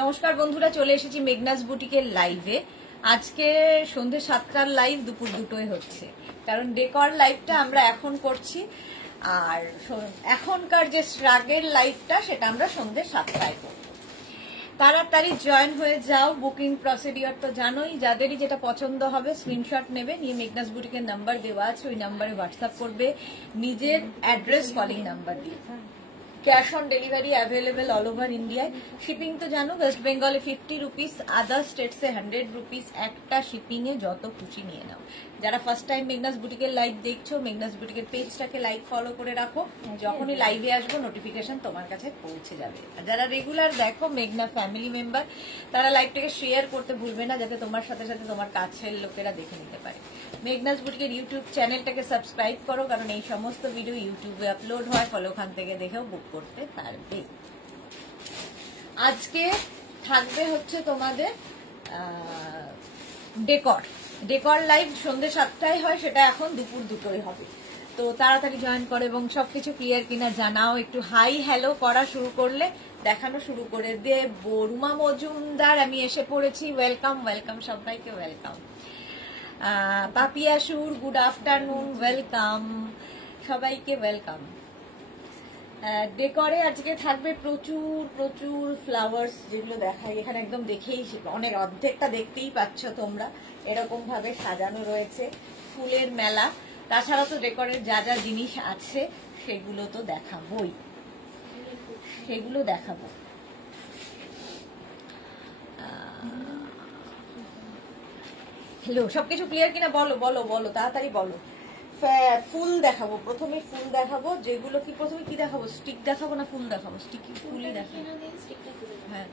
নমস্কার বন্ধুরা, চলে এসেছি মেঘনাস বুটিকের লাইভে। আজকে সন্ধ্যে 7টার লাইভ দুপুর 2টোয় হচ্ছে, কারণ ডেকর লাইভটা আমরা এখন করছি, আর এখনকার যে স্ট্রাগের লাইভটা সেটা আমরা সন্ধ্যে 7টায় করব। তাড়াতাড়ি জয়েন হয়ে যাও। বুকিং প্রসিডিওর তো জানোই, যাদেরই যেটা পছন্দ হবে স্ক্রিনশট নেবে, নিয়ে মেঘনাস বুটিকের নাম্বার দেওয়া আছে, ওই নাম্বারে হোয়াটসঅ্যাপ করবে নিজের অ্যাড্রেস, কলিং নাম্বার দিয়ে। Cash on delivery available all over ইন্ডিয়ায়। শিপিং তো জানো, ওয়েস্ট বেঙ্গলে 50 রুপিস, আদার স্টেটসে 100 রুপিস। একটা শিপিং এ যত খুশি নিয়ে নাও। যারা ফার্স্ট টাইম মেঘনাস বুটিকের লাইভ দেখছো, মেঘনাস বুটিকের পেজটাকে লাইক ফলো করে রাখো, যখনই লাইভে আসবো নোটিফিকেশন তোমার কাছে পৌঁছে যাবে। আর যারা রেগুলার দেখো, মেঘনা ফ্যামিলি মেম্বার, তারা লাইভটাকে শেয়ার করতে ভুলবে না, যাতে তোমার সাথে সাথে তোমার কাছের লোকেরা দেখে নিতে পারে। মেঘনাস বুটিকের ইউটিউব চ্যানেলটাকে সাবস্ক্রাইব করো, কারণ এই সমস্ত ভিডিও ইউটিউবে আপলোড হয়, ফলে ওখান থেকে দেখেও বুক করতে পারবে। আজকে থাকবে হচ্ছে তোমাদের ডেকর লাইভ সন্ধ্যে 7টায় হয়, সেটা এখন দুপুর 2টোয় হবে। তো তাড়াতাড়ি জয়েন করো এবং সবকিছু ক্লিয়ার কিনা জানাও। একটু হাই হ্যালো করা শুরু করলে দেখানো শুরু করে দেব। রুমা মজুমদার, আমি এসে পড়েছি, ওয়েলকাম ওয়েলকাম, সবাইকে ওয়েলকাম। পাপিয়া সুর, গুড আফটারনুন, ওয়েলকাম, সবাইকে ওয়েলকাম। ডেকরে আজকে থাকবে প্রচুর প্রচুর ফ্লাওয়ার্স, যেগুলো দেখাই এখানে একদম দেখেই অনেক, অর্ধেকটা দেখতেই পাচ্ছ তোমরা, এরকম ভাবে সাজানো রয়েছে, ফুলের মেলা। তাছাড়া তো ডেকরের যা যা জিনিস আছে সেগুলো তো দেখাবোই, সেগুলো দেখাবো। হ্যালো, সবকিছু ক্লিয়ার কিনা বলো বলো বলো, তাড়াতাড়ি বলো। ফুল দেখাবো, প্রথমে ফুল দেখাবো। যেগুলো কি প্রথমে কি দেখাবো, স্টিক দেখাবো না ফুল দেখাবো? স্টিক ফুলই দেখাবো, হ্যাঁ।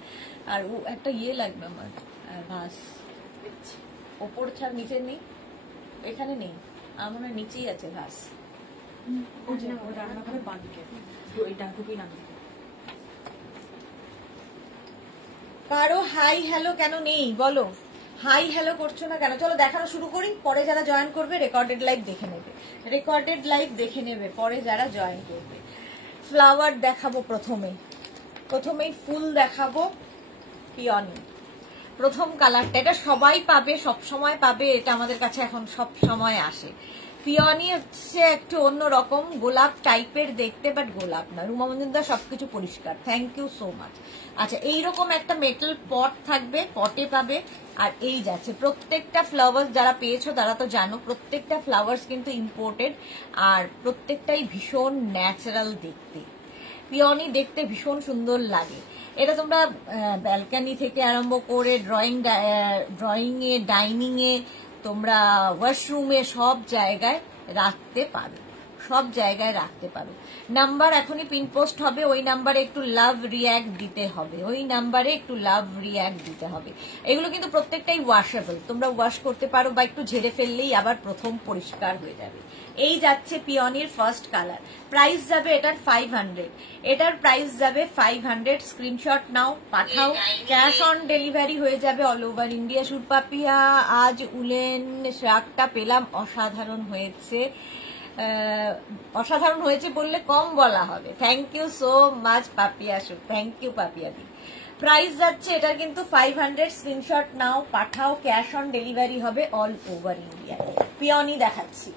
আর একটা ইয়ে লাগবে আমার, ভাস। ওপর ছাড়, নিচে নেই, এখানে নেই, আমার নিচেই আছে ভাস। কারো হাই হ্যালো কেন নেই বলো? হাই হ্যালো করছো না কেন? চলো দেখানো শুরু করি, পরে যারা জয়েন করবে রেকর্ডেড লাইভ দেখে নেবে, রেকর্ডেড লাইভ দেখে নেবে পরে যারা জয়েন করবে। ফ্লাওয়ার দেখাবো প্রথমেই ফুল দেখাবো। পিওনি প্রথম কালারটা, এটা সবাই পাবে, সব সময় পাবে, এটা আমাদের কাছে এখন সব সময় আসে। পিওনি হচ্ছে একটু অন্যরকম, গোলাপ টাইপের দেখতে, বাট গোলাপ না। রুমা মজুমদার, সবকিছু পরিষ্কার, থ্যাংক ইউ সো মাচ। আচ্ছা, এইরকম একটা মেটাল পট থাকবে, পটে পাবে। আর এই যাচ্ছে প্রত্যেকটা ফ্লাওয়ার্স, যারা পেয়েছো তারা তো জানো, প্রত্যেকটা ফ্লাওয়ার্স কিন্তু ইম্পোর্টেড, আর প্রত্যেকটাই ভীষণ ন্যাচারাল দেখতে। পিওনি দেখতে ভীষণ সুন্দর লাগে। এটা তোমরা ব্যালকানি থেকে আরম্ভ করে ড্রয়িং এ, ডাইনিং এ, তোমরা ওয়াশরুমে, সব জায়গায় রাখতে পারো, সব জায়গায় রাখতে পারো। নাম্বার এখনই পিন পোস্ট হবে, ওই নাম্বারে একটু লাভ রিয়াক্ট দিতে হবে, ওই নাম্বারে একটু লাভ রিয়াক্ট দিতে হবে। এগুলো কিন্তু প্রত্যেকটাই ওয়াশেবল, তোমরা ওয়াশ করতে পারো, বা একটু ঝেড়ে ফেললেই আবার প্রথম পরিষ্কার হয়ে যাবে। এই যাচ্ছে পিওনির ফার্স্ট কালার। প্রাইস যাবে এটার 500, এটার প্রাইস যাবে 500। স্ক্রিনশট নাও, পাঠাও, ক্যাশ অন ডেলিভারি হয়ে যাবে অল ওভার ইন্ডিয়া। সুরপাপিয়া, আজ উলেন শাকটা পেলাম, অসাধারণ হয়েছে। অসাধারণ হয়েছে বললে কম বলা হবে। Thank you so much Papiya সু, থ্যাংক ইউ পাপিয়া দি। প্রাইস যাচ্ছে এটা কিন্তু 500। স্ক্রিনশট নাও, পাঠাও, ক্যাশ অন ডেলিভারি হবে অল ওভার ইন্ডিয়া। পিওনি দেখাচ্ছি।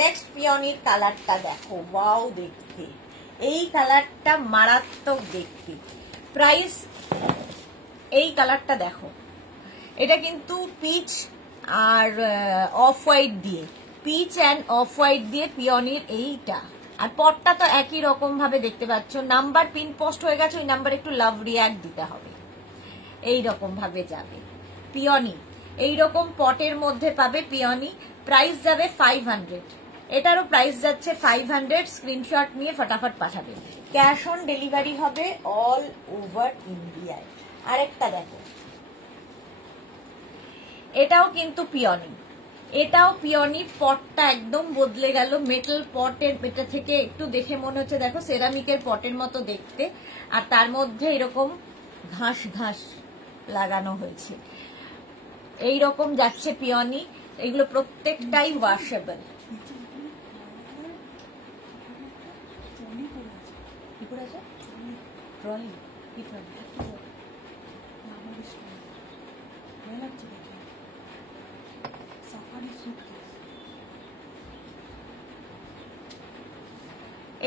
নেক্সট পিওনির কালারটা দেখো, ওয়াও দেখতে, এই কালারটা মারাত্মক দেখতে। প্রাইস, এই কালারটা দেখো, এটা কিন্তু পিচ আর অফ হোয়াইট দিয়ে, পিচ অ্যান্ড অফ হোয়াইট দিয়ে পিওনির এইটা। আর পটটা তো একই রকম ভাবে দেখতে পাচ্ছ। নাম্বার পিন পোস্ট হয়ে গেছে, ওই নাম্বারে একটু লাভ রিয়াক্ট দিতে হবে। এইরকম ভাবে যাবে পিওনি, এইরকম পটের মধ্যে পাবে পিওনি। প্রাইস যাবে 500, এটারও প্রাইস যাচ্ছে 500। স্ক্রিনশট নিয়ে ফটাফট পাঠাবে, ক্যাশ অন ডেলিভারি হবে অল ওভার ইন্ডিয়ায়। আরেকটা দেখো, এটাও কিন্তু পিওনি, এটাও পিওনি। পটটা একদম বদলে গেল, মেটাল পটের, এটা থেকে একটু দেখে মনে হচ্ছে দেখো সেরামিকের পটের মতো দেখতে, আর তার মধ্যে এরকম ঘাস ঘাস লাগানো হয়েছে। এইরকম যাচ্ছে পিওনি, এগুলো প্রত্যেকটাই ওয়াশেবল। কি করে আছে ট্রলি, কি ট্রলি?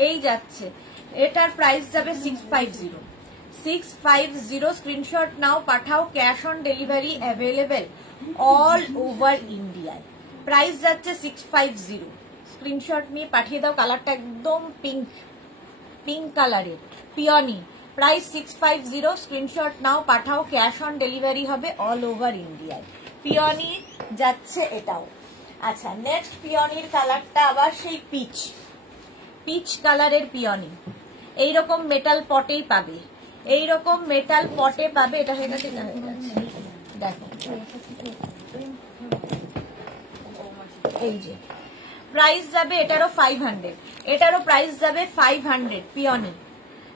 এই যাচ্ছে, এটার প্রাইস যাবে 650। 650 স্ক্রিনশট নাও, পাঠাও, cash on delivery available all over ইন্ডিয়ায়। প্রাইস যাচ্ছে 650, স্ক্রিনশট নিয়ে পাঠিয়ে দাও। কালারটা একদম পিঙ্ক কালারের, পিওনি। প্রাইস 650, স্ক্রিনশট নাও, পাঠাও, ক্যাশ অন ডেলিভারি হবে অল ওভার ইন্ডিয়ায়। পিওনি যাচ্ছে এটাও। আচ্ছা, নেক্সট পিওনির কালারটা আবার সেই পিচ কালারের পিওনি। এইরকম মেটাল পটেই পাবে, এইরকম মেটাল পটে পাবে। এটা হয়ে গেছে, এটা হয়ে গেছে, দেখো এই যে প্রাইস যাবে এটারও 500, এটারও প্রাইস যাবে 500 পিওনি।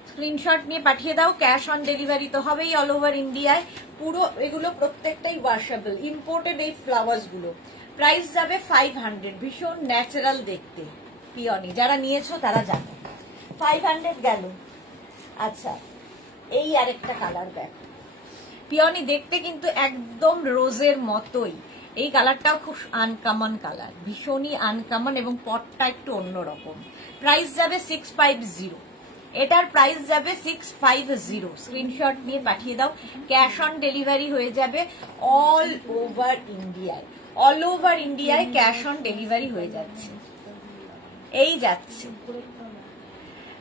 স্ক্রিনশট নিয়ে পাঠিয়ে দাও, ক্যাশ অন ডেলিভারি তো হবেই অল ওভার ইন্ডিয়ায়। পুরো এগুলো প্রত্যেকটাই ওয়াশেবল, ইম্পোর্টেড এই ফ্লাওয়ার্স গুলো। প্রাইস যাবে 500, ভীষণ ন্যাচারাল দেখতে পিওনি, যারা নিয়েছো তারা জানো। 500 গেল। আচ্ছা, এই আরেকটা কালার দেখো, পিওনি দেখতে কিন্তু একদম রোজের মতোই। এই কালারটাও খুব আনকমন কালার, ভীষণই আনকমন, এবং পটটা একটু অন্যরকম। প্রাইস যাবে 650, এটার প্রাইস যাবে 650। স্ক্রিনশট নিয়ে পাঠিয়ে দাও, ক্যাশ অন ডেলিভারি হয়ে যাবে অল ওভার ইন্ডিয়ায়। অল ওভার ইন্ডিয়ায় ক্যাশ অন ডেলিভারি হয়ে যাচ্ছে, এই যাচ্ছে।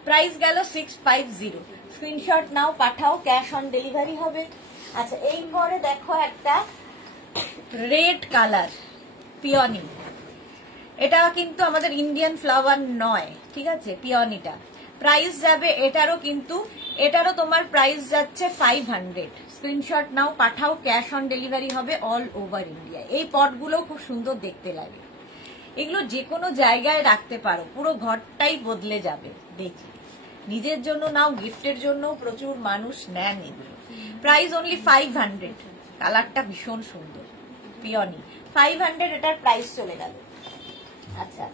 প্রাইস গেল 650, স্ক্রিনশট নাও, পাঠাও, ক্যাশ অন ডেলিভারি হবে। আচ্ছা, এই পরে দেখো একটা রেড কালার পিওনি। এটা কিন্তু আমাদের ইন্ডিয়ান ফ্লাওয়ার নয়, ঠিক আছে, পিওনিটা। প্রাইস যাবে এটারও, কিন্তু এটারও তোমার প্রাইস যাচ্ছে 500। স্ক্রিনশট নাও, পাঠাও, ক্যাশ অন ডেলিভারি হবে অল ওভার ইন্ডিয়া। এই পটগুলো খুব সুন্দর দেখতে লাগে, এগুলো যে কোনো জায়গায় রাখতে পারো, পুরো ঘরটাই বদলে যাবে দেখি। নিজের জন্য নাও, গিফটের জন্য প্রচুর মানুষ নেন এগুলো। প্রাইস অনলি 500, কালারটা ভীষণ সুন্দর পিওনি। 500 এটার প্রাইস চলে গেল। আচ্ছা,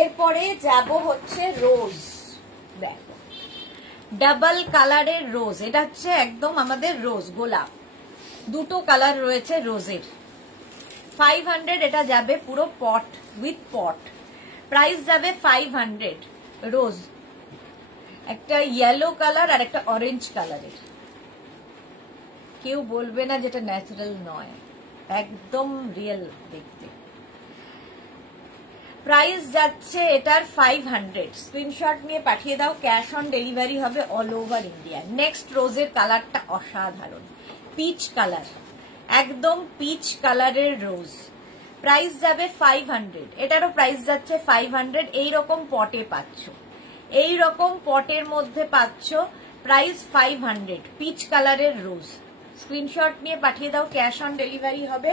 এরপরে যাব হচ্ছে রোজ। দেখো, ডাবল কালারের রোজ, এটা হচ্ছে একদম আমাদের রোজ গোলাপ, দুটো কালার রয়েছে রোজের। 500 এটা যাবে পুরো পট উইথ পট। প্রাইস যাবে 500। রোজ একটা ইয়েলো কালার আর একটা অরেঞ্জ কালারের, কেউ বলবে না যেটা ন্যাচারাল নয়, একদম রিয়েল দেখতে। প্রাইস যাচ্ছে এটার 500, স্ক্রিনশট নিয়ে পাঠিয়ে দাও, ক্যাশ অন ডেলিভারি হবে অল ওভার ইন্ডিয়া। নেক্সট রোজের কালারটা অসাধারণ, পিচ কালার, একদম পিচ কালারের রোজ। প্রাইস যাবে 500, এটারও প্রাইস যাচ্ছে 500। এইরকম পটে পাচ্ছ, এইরকম পটের মধ্যে পাচ্ছ, প্রাইস 500, পিচ কালারের রোজ। স্ক্রিনশট নিয়ে পাঠিয়ে দাও, ক্যাশ অন ডেলিভারি হবে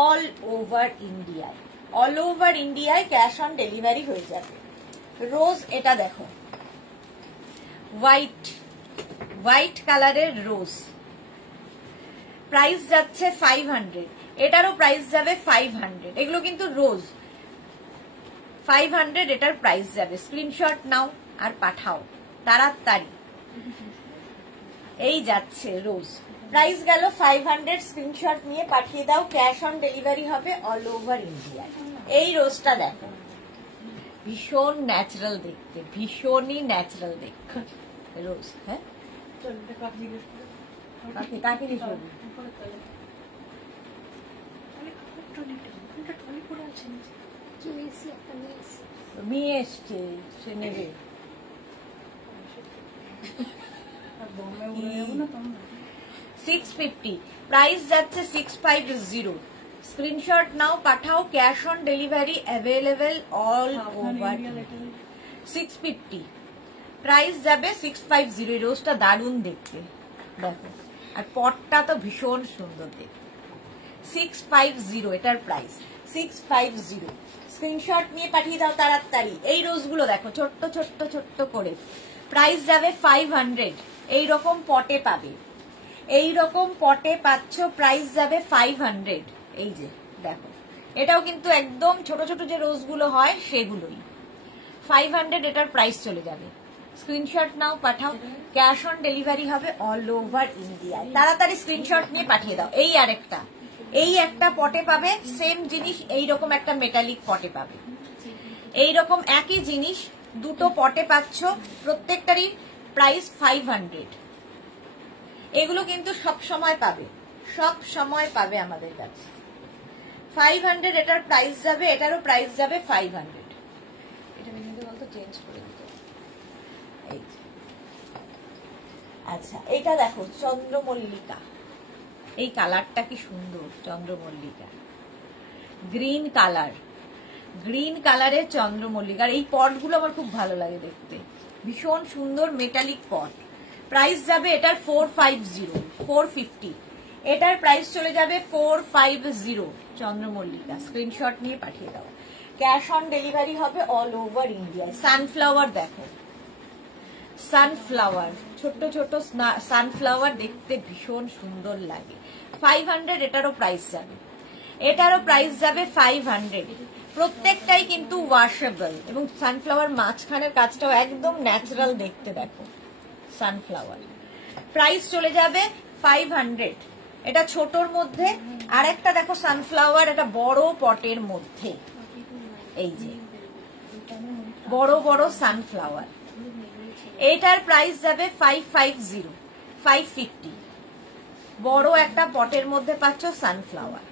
অল ওভার ইন্ডিয়ায়। অল ওভার ইন্ডিয়ায় ক্যাশ অন ডেলিভারি হয়ে যাবে। রোজ এটা দেখো, হোয়াইট কালারের রোজ। প্রাইস যাচ্ছে 500, এটারও প্রাইস যাবে 500। এগুলো কিন্তু রোজ, 500 এটার প্রাইস যাবে। স্ক্রিনশট নাও আর পাঠাও তাড়াতাড়ি, এই যাচ্ছে রোজ। প্রাইস গেল 500, স্ক্রিনশট নিয়ে পাঠিয়ে দাও, ক্যাশ অন ডেলিভারি হবে অল ওভার ইন্ডিয়া। এই রোজটা দেখো, ভীষণ ন্যাচারাল দেখতে, ভীষণই ন্যাচারাল দেখতে রোজ। হ্যাঁ, কাকে দিয়ে করবি? মেয়ে এসছে, সে নেবে। 650, প্রাইস যাচ্ছে 650। স্ক্রিনশট নাও, পাঠাও, cash on delivery available all over. 650, price যাবে 650। রোজটা দারুণ দেখতে দেখো, আর পটটা তো ভীষণ সুন্দর দেখতে। 650 এটার প্রাইস, 650। স্ক্রিনশট নিয়ে পাঠিয়ে দাও তাড়াতাড়ি। এই রোজগুলো দেখো, ছোট্ট ছোট্ট ছোট্ট করে। প্রাইস যাবে 500, এইরকম পটে পাবে, এইরকম পটে পাচ্ছ, প্রাইস যাবে 500। এই যে দেখো, এটাও কিন্তু একদম ছোট ছোট যে রোজগুলো হয় সেগুলোই। 500 এটার প্রাইস চলে যাবে। স্ক্রিনশট নাও, পাঠাও, ক্যাশ অন ডেলিভারি হবে অল ওভার ইন্ডিয়া। তাড়াতাড়ি স্ক্রিনশট নিয়ে পাঠিয়ে দাও। এই আরেকটা, এই একটা পটে পাবে সেম জিনিস, এইরকম একটা মেটালিক পটে পাবে, এইরকম একই জিনিস দুটো পটে পাচ্ছ, প্রত্যেকটারই প্রাইস 500। এগুলো কিন্তু সব সময় পাবে, সব সময় পাবে আমাদের কাছে। 500 এটার প্রাইস যাবে, এটারও প্রাইস যাবে 500। এটা কিন্তু বলতো চেঞ্জ করে দিতে। এই আচ্ছা, এটা দেখো চন্দ্রমল্লিকা, এই কালারটা কি সুন্দর, চন্দ্রমল্লিকা গ্রিন কালার, গ্রিন কালারের চন্দ্রমল্লিকার এই পটগুলো আমার খুব ভালো লাগে দেখতে, ভীষণ সুন্দর মেটালিক পট। প্রাইস যাবে এটার 450, 450। এটার প্রাইস চলে যাবে 450 চন্দ্রমল্লিকা। স্ক্রিনশট নিয়ে পাঠিয়ে দাও, ক্যাশ অন ডেলিভারি হবে অল ওভার ইন্ডিয়া। সানফ্লাওয়ার দেখো, সানফ্লাওয়ার, ছোট ছোট সানফ্লাওয়ার দেখতে ভীষণ সুন্দর লাগে। 500 এটারও প্রাইস যাবে, এটারও প্রাইস যাবে 500। প্রত্যেকটাই কিন্তু ওয়াশেবল এবং সানফ্লাওয়ার মাঝখানের কাজটাও একদম ন্যাচারাল দেখতে। দেখো সানফ্লাওয়ার, প্রাইস চলে যাবে 500। এটা ছোটর মধ্যে, আর একটা দেখো সানফ্লাওয়ার, এটা বড় পটের মধ্যে, এই যে বড় বড় সানফ্লাওয়ার। এটার প্রাইস যাবে 550, 550। বড় একটা পটের মধ্যে পাচ্ছ সানফ্লাওয়ার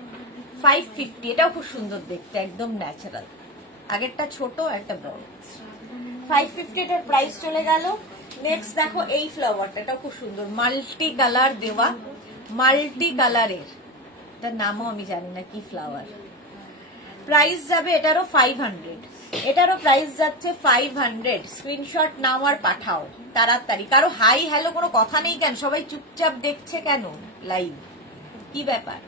550। এটাও খুব সুন্দর দেখতে, একদম ন্যাচারাল। আগেরটা ছোট, একটা বড়। 550 এটার প্রাইস চলে গেল। নেক্সট দেখো এই ফ্লাওয়ারটা, এটা খুব সুন্দর, মাল্টি কালার দেওয়া, মাল্টি কালারের, এটার নামও আমি জানি না কি ফ্লাওয়ার। প্রাইস যাবে এটারও 500, এটারও প্রাইস যাচ্ছে 500। স্ক্রিনশট নাও আর পাঠাও তাড়াতাড়ি। কারো হাই হ্যালো কোনো কথা নেই কেন? সবাই চুপচাপ দেখছে কেন লাইভ? কি ব্যাপার?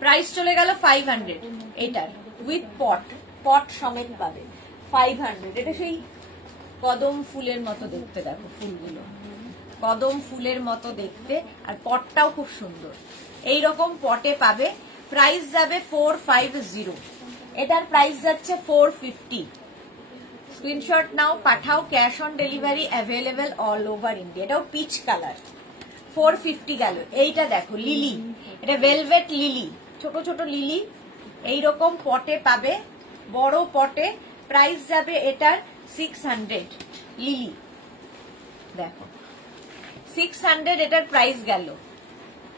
প্রাইস চলে গেল 500 এটার, উইথ পট, পট সমেত পাবে 500। এটা সেই কদম ফুলের মতো দেখতে, দেখো ফুলগুলো কদম ফুলের মতো দেখতে, আর পটটাও খুব সুন্দর। এই রকম পটে পাবে। প্রাইস যাবে 450, এটার প্রাইস যাচ্ছে 450। স্ক্রিনশট নাও পাঠাও, cash on delivery available all over India. এটাও পিচ কালার, 450 গেল। এইটা দেখো লিলি, এটা ভেলভেট লিলি, ছোট ছোট লিলি, এইরকম পটে পাবে, বড় পটে। প্রাইস যাবে এটার 600। লিলি দেখো 600, এটার প্রাইস গেল।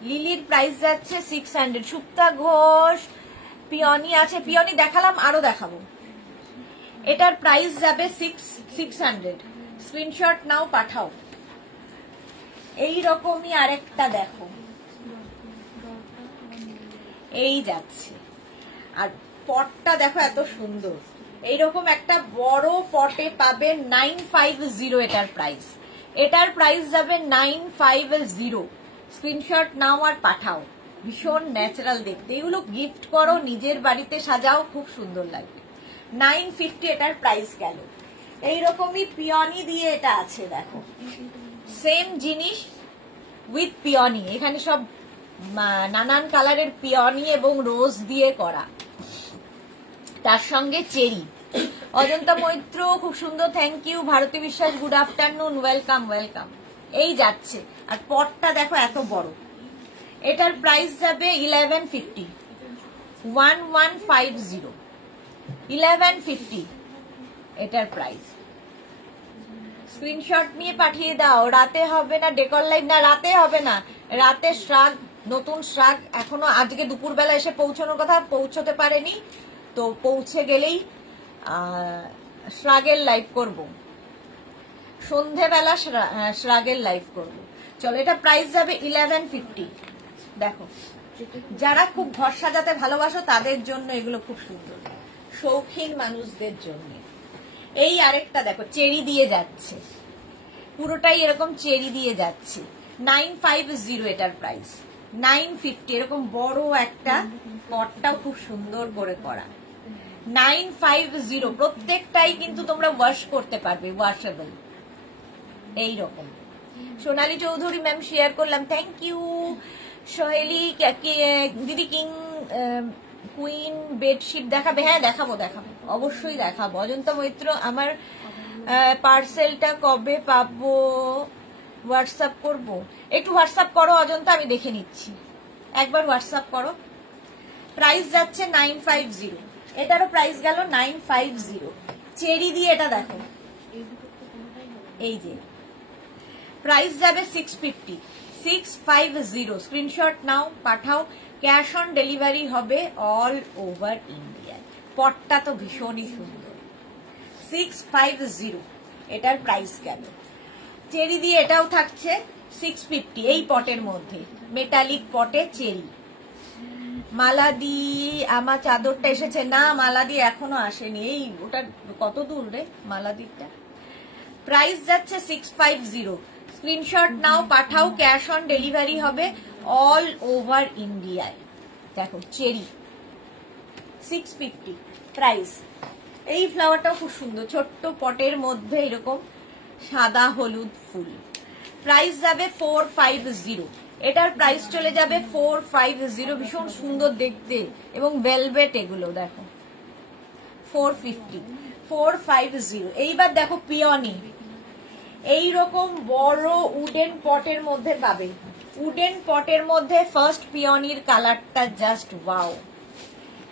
লিলির প্রাইস যাচ্ছে 600। সুপ্তা ঘোষ, পিওনি আছে, পিওনি দেখালাম, আরো দেখাবো। এটার প্রাইস যাবে 600। স্ক্রিনশট নাও পাঠাও। এই রকমই আরেকটা দেখো, এই যাচ্ছে, আর পটটা দেখো এত সুন্দর। এইরকম একটা বড় পটে পাবে 950, এটার প্রাইস, এটার প্রাইস যাবে 950। স্ক্রিনশট নাও আর পাঠাও। ভীষণ ন্যাচারাল দেখতে, এগুলো গিফট করো, নিজের বাড়িতে সাজাও, খুব সুন্দর লাগবে। 950 এটার প্রাইস গেল। এইরকমই পিওনি দিয়ে এটা আছে, দেখো সেম জিনিস উইথ পিওনি। এখানে সব নানান কালারের পিওনি এবং রোজ দিয়ে করা, তার সঙ্গে চেরি। অজন্তা মৈত্র খুব সুন্দর, থ্যাংক ইউ। ভারতী বিশ্বাস, গুড আফটারনুন, ওয়েলকাম ওয়েলকাম। এই যাচ্ছে, আর পটটা দেখো এত বড়। এটার প্রাইস যাবে 1150, 1150, 1150 এটার প্রাইস। স্ক্রিনশট নিয়ে পাঠিয়ে দাও। রাতে হবে না ডেকর লাইভ? না, রাতে হবে না, রাতে শ্রাগ, নতুন শ্রাগ এখনো আজকে দুপুরবেলা এসে পৌঁছানোর কথা, পৌঁছতে পারেনি, তো পৌঁছে গেলেই শ্রাগের লাইভ করব, সন্ধেবেলা শ্রাগের লাইভ করব। চলো, এটা প্রাইস যাবে 1150। দেখো, যারা খুব ঘর সাজাতে ভালোবাসো তাদের জন্য এগুলো খুব সুন্দর, শৌখিন মানুষদের জন্য। এই আরেকটা দেখো, চেরি দিয়ে যাচ্ছে, পুরোটাই এরকম চেরি দিয়ে যাচ্ছে, 950 এটার প্রাইস, 950। এরকম বড় একটা পটটাও খুব সুন্দর করে করা, 950। প্রত্যেকটাই কিন্তু তোমরা ওয়াশ করতে পারবে, ওয়াশেবল। এইরকম সোনালী চৌধুরী ম্যাম শেয়ার করলাম, থ্যাংক ইউ। সোহেলি দিদি, কিং কুইন বেডশিট দেখাবে? হ্যাঁ দেখাবো, দেখাবো, অবশ্যই দেখাবো। অজন্তা মৈত্র, আমার পার্সেলটা কবে পাবো? হোয়াটসঅ্যাপ করব? একটু হোয়াটসঅ্যাপ করো অজন্তা, আমি দেখে নিচ্ছি, একবার হোয়াটসঅ্যাপ করো। প্রাইস যাচ্ছে 950, এটারও প্রাইস গেল 950। চেরি দিয়ে এটা দেখো, এই যে প্রাইস যাবে 650, 650। স্ক্রিনশট নাও, পাঠাও। ক্যাশ অন ডেলিভারি হবে অল ওভার ইন্ডিয়া। পটটা তো ভীষণই সুন্দর, 650 এটার প্রাইস গেল। চেরি দিয়ে এটাও থাকছে 650 এই পটের মধ্যে, মেটালিক পটে চেরি। মালাদি আমার চাদরটা এসেছে না, মালাদি এখনো আসেনি। এই ওটা কত দূর রে মালাদিটা। প্রাইস যাচ্ছে 650। স্ক্রিনশট নাও, পাঠাও। ক্যাশ অন ডেলিভারি হবে অল ওভার ইন্ডিয়ায়। দেখো চেরি 650 প্রাইস। এই ফ্লাওয়ারটাও খুব সুন্দর, ছোট্ট পটের মধ্যে এরকম সাদা হলুদ ফুল। প্রাইস যাবে 450। এটার প্রাইস চলে যাবে 450। ভীষণ সুন্দর দেখতে এবং ভেলভেট এগুলো দেখো 450, 450। এইবার দেখো পিওনি, এইরকম বড় উডেন পটের মধ্যে পাবে। উডেন পটের মধ্যে ফার্স্ট পিওনির কালারটা জাস্ট ওয়াও।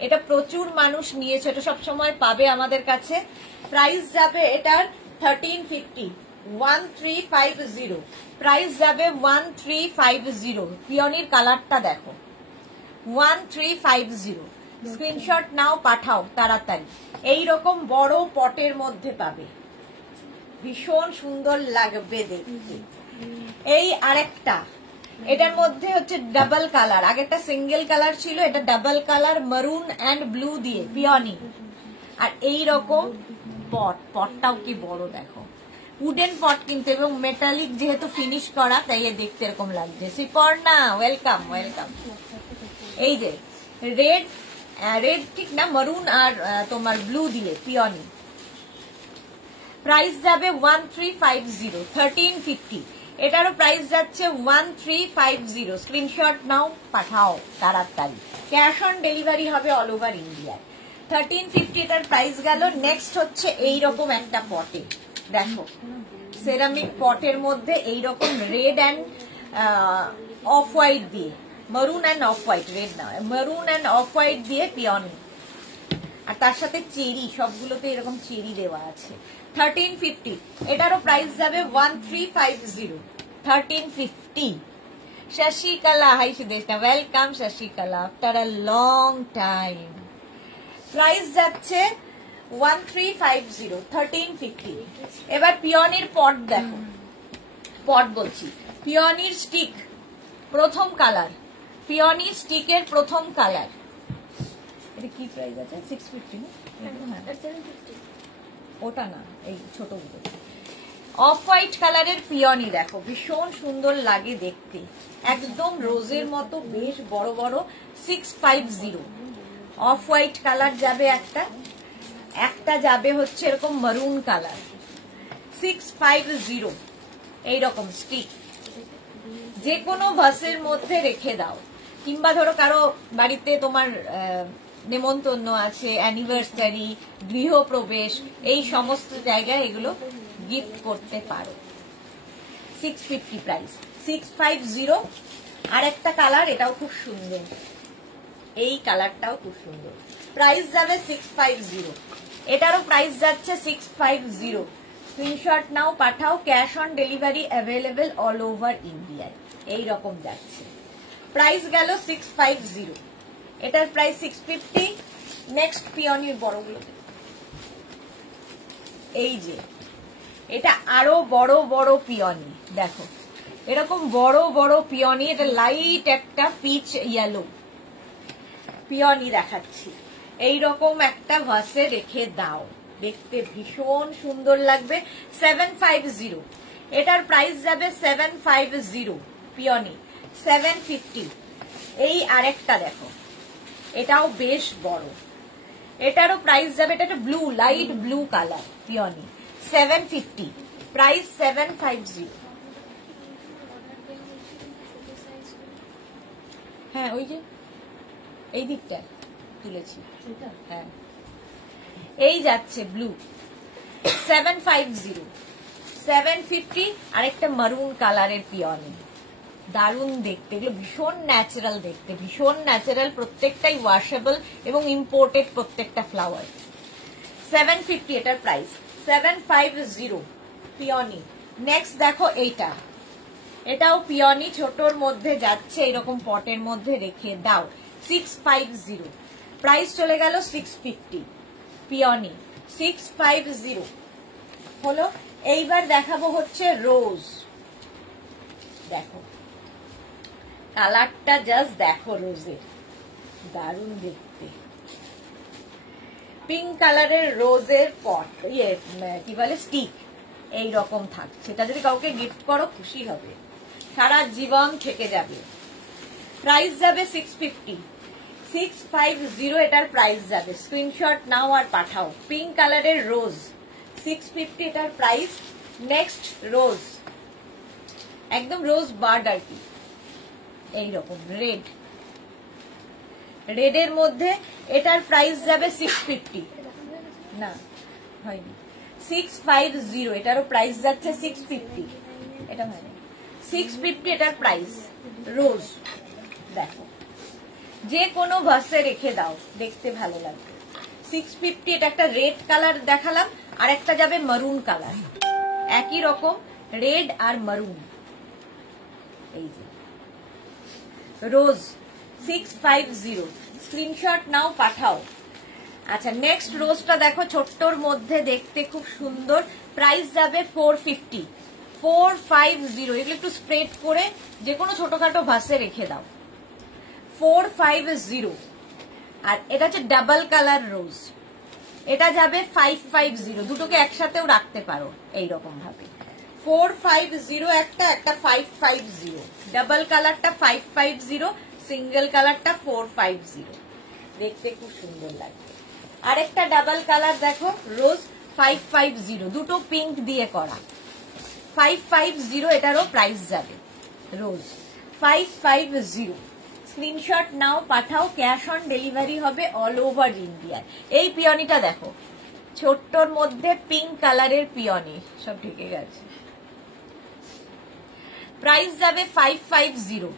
এটা প্রচুর মানুষ নিয়েছে, এটা সবসময় পাবে আমাদের কাছে। প্রাইস যাবে এটার 1350, 1350। প্রাইস যাবে 1350। পিওনির কালারটা দেখো 1350। স্ক্রিনশট নাও, পাঠাও তাড়াতাড়ি। এইরকম বড় পটের মধ্যে পাবে, ভীষণ সুন্দর লাগবে দেখতে। এই আরেকটা, এটার মধ্যে হচ্ছে ডাবল কালার, আগেরটা সিঙ্গেল কালার ছিল, এটা ডাবল কালার মারুন এন্ড ব্লু দিয়ে পিওনি। আর এই রকম পটটাও কি বড় দেখো, উডেন পট কিন্তু, এবং মেটালিক যেহেতু ফিনিশ করা তাই দেখতে এরকম লাগছে। সিপর্ণা ওয়েলকাম ওয়েলকাম। এই যে রেড, রেড ঠিক না, মারুন আর তোমার ব্লু দিয়ে পিওনি। প্রাইস যাবে 1350, 1350। এটারও প্রাইস যাচ্ছে 1350। স্ক্রিনশট নাও, পাঠাও তাড়াতাড়ি। ক্যাশ অন ডেলিভারি হবে অল ওভার ইন্ডিয়ায়। 1350 এটার প্রাইস গেল। নেক্সট হচ্ছে এইরকম একটা পটে দেখো, সেরামিক পটের মধ্যে এইরকম রেড অ্যান্ড অফ হোয়াইট দিয়ে, মারুন অ্যান্ড অফ হোয়াইট, রেড না, মারুন অ্যান্ড অফ হোয়াইট দিয়ে পিওনি। আর তার সাথে চেরি, সবগুলোতে এরকম চেরি দেওয়া আছে। 1350। এটারও প্রাইস যাবে 1350, 1350। Shashikala, hi Sudeshna, welcome Shashikala after a long time. Price যাচ্ছে 1350, 1350। এবার পিওনির পট দেখো, পট বলছি, পিওনির স্টিক প্রথম কালার, পিওনির স্টিকের প্রথম কালার। এটা কি প্রাইস আছে? 650 না, ওটা না, এই ছোটগুলো। অফ হোয়াইট কালারের পিওনি দেখো, ভীষণ সুন্দর লাগে দেখতে, একদম রোজের মতো বেশ বড় বড়। 650। অফ হোয়াইট কালার যাবে একটা, একটা যাবে হচ্ছে এরকম মারুন কালার। 650 এইরকম স্টিক। যে কোনো ভাসের মধ্যে রেখে দাও, কিংবা ধরো কারো বাড়িতে তোমার নেমন্তন্ন আছে, অ্যানিভার্সারি, গৃহপ্রবেশ, এই সমস্ত জায়গায় এগুলো গিফট করতে পারো। 650 প্রাইস, 650। আর একটা কালার, এটাও খুব সুন্দর, এই কালারটাও খুব সুন্দর। প্রাইস যাবে 650। এটারও প্রাইস যাচ্ছে 650। স্ক্রিনশট নাও, পাঠাও। Cash on delivery available all over ইন্ডিয়ায়। এইরকম যাচ্ছে। প্রাইস গেল 650। এটার প্রাইস 650। নেক্সট পিওনির বড়গুলো, এই যে এটা আরো বড় বড় পিওনি দেখো, এরকম বড় বড় পিওনি। এটা লাইট একটা পিচ ইয়েলো পিওনি দেখাচ্ছি। এইরকম একটা ভাসে রেখে দাও, দেখতে ভীষণ সুন্দর লাগবে। 750। এটার প্রাইস যাবে 750 পিওনি, 750। এই আরেকটা দেখো, এটাও বেশ বড়, এটারও প্রাইস যাবে, এটা একটা blue, light blue colour peony, 750। Price 750। হ্যাঁ ওই যে এই দিকটা তুলেছি, হ্যাঁ এই যাচ্ছে ব্লু, 750, 750। আরেকটা মারুন কালারের পিওনি, দারুণ দেখতে, এগুলো ভীষণ ন্যাচারাল দেখতে, ভীষণ ন্যাচারাল, প্রত্যেকটাই ওয়াশেবল এবং ইম্পোর্টেড প্রত্যেকটা ফ্লাওয়ার। 750 এটার প্রাইস 750 পিওনি। নেক্সট দেখো এইটা, এটাও পিওনি, ছোটর মধ্যে যাচ্ছে, এরকম পটের মধ্যে রেখে দাও। 650 প্রাইস চলে গেল 650 পিওনি 650 হলো। এইবার দেখাবো হচ্ছে রোজ। দেখো কালারটা জাস্ট দেখো, রোজের দারুণ দেখতে। পিঙ্ক কালারের রোজের পট, ইয়ে কি বলে স্টিক, এই রকম থাকছে। এটা যদি কাউকে গিফট করো খুশি হবে, সারা জীবন থেকে যাবে। প্রাইস যাবে 650 650 এটার প্রাইস যাবে। স্ক্রিনশট নাও আর পাঠাও। পিঙ্ক কালারের রোজ 650 এটার প্রাইস। নেক্সট রোজ, একদম রোজ বার্ড আর কি, এইরকম রেড, রেডের মধ্যে এটার প্রাইস যাবে 650। না হয়নি, 650 এটারও প্রাইস যাচ্ছে 650। এটা হয়নি, 650 এটার প্রাইস। রোজ দেখো, যে কোনো ভাসে রেখে দাও, দেখতে ভালো লাগবে। 650 এটা একটা রেড কালার দেখালাম, আর একটা যাবে মারুন কালার, একই রকম রেড আর মারুন। এই যে রোজ 650, স্ক্রিনশট নাও পাঠাও। আচ্ছা নেক্সট রোজটা দেখো, ছোট্টর মধ্যে দেখতে খুব সুন্দর, প্রাইস যাবে 450 450। এগুলো একটু স্প্রেড করে যে কোনো ছোটখাটো ভাসে রেখে দাও। 450। আর এটা হচ্ছে ডাবল কালার রোজ, এটা যাবে 550। দুটোকে একসাথেও রাখতে পারো এইরকম ভাবে। 450 একটা, একটা 550। ডাবল কালারটা 550, সিঙ্গেল কালারটা 450। দেখতে খুব সুন্দর লাগবে। আরেকটা ডাবল কালার দেখো, রোজ 550, দুটো পিঙ্ক দিয়ে করা। 550 এটারও প্রাইস যাবে। রোজ 550, স্ক্রিনশট নাও পাঠাও। ক্যাশ অন ডেলিভারি হবে অল ওভার ইন্ডিয়া। এই পিওনিটা দেখো, ছোট্টর মধ্যে পিঙ্ক কালারের পিওনি, সব ঢেকে গেছে। প্রাইস যাবে 550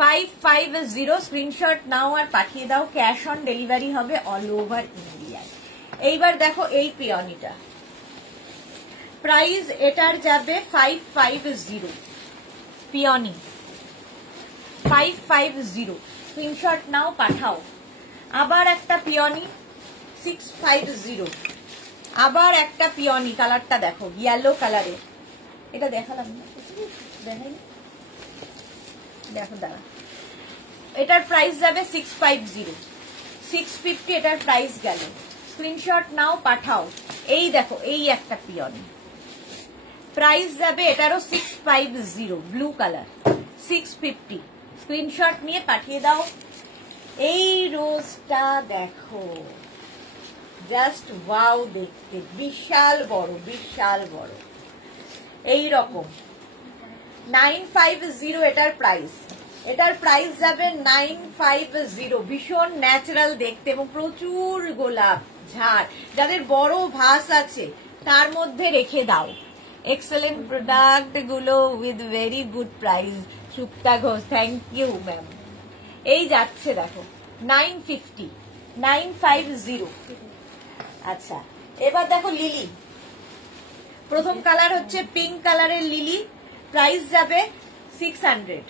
550, স্ক্রিনশট নাও আর পাঠিয়ে দাও। ক্যাশ অন ডেলিভারি হবে অল ওভার ইন্ডিয়া। এইবার দেখো এই পিওনিটা, প্রাইস এটার যাবে 550 পিওনি 550, স্ক্রিনশট নাও পাঠাও। আবার একটা পিওনি 650, আবার একটা পিওনি, কালারটা দেখো ইয়েলো কালারের, এটা দেখালাম না, দেখাইনি, দেখো দাঁড়া। এটার প্রাইস যাবে 650 650 এটার প্রাইস গেল। স্ক্রিনশট নাও পাঠাও। এই দেখো এই একটা পিওনি, প্রাইস যাবে এটারও 650, ব্লু কালার 650, স্ক্রিনশট নিয়ে পাঠিয়ে দাও। এই রোজটা দেখো, জাস্ট ওয়াও দেখতে, বিশাল বড় বিশাল বড়, এই রকম 950 এটার প্রাইস। এটার প্রাইস যাবে 950, ভীষণ ন্যাচারাল দেখতে এবং প্রচুর গোলাপ ঝাড়। যাদের বড় ভাস আছে তার মধ্যে রেখে দাও। এক্সেলেন্ট প্রোডাক্ট গুলো with very good price. Supta Ghosh, thank you ma'am. এই যাচ্ছে দেখো 950 950। আচ্ছা এবার দেখো লিলি, প্রথম কালার হচ্ছে পিঙ্ক কালারের লিলি, প্রাইস যাবে 600।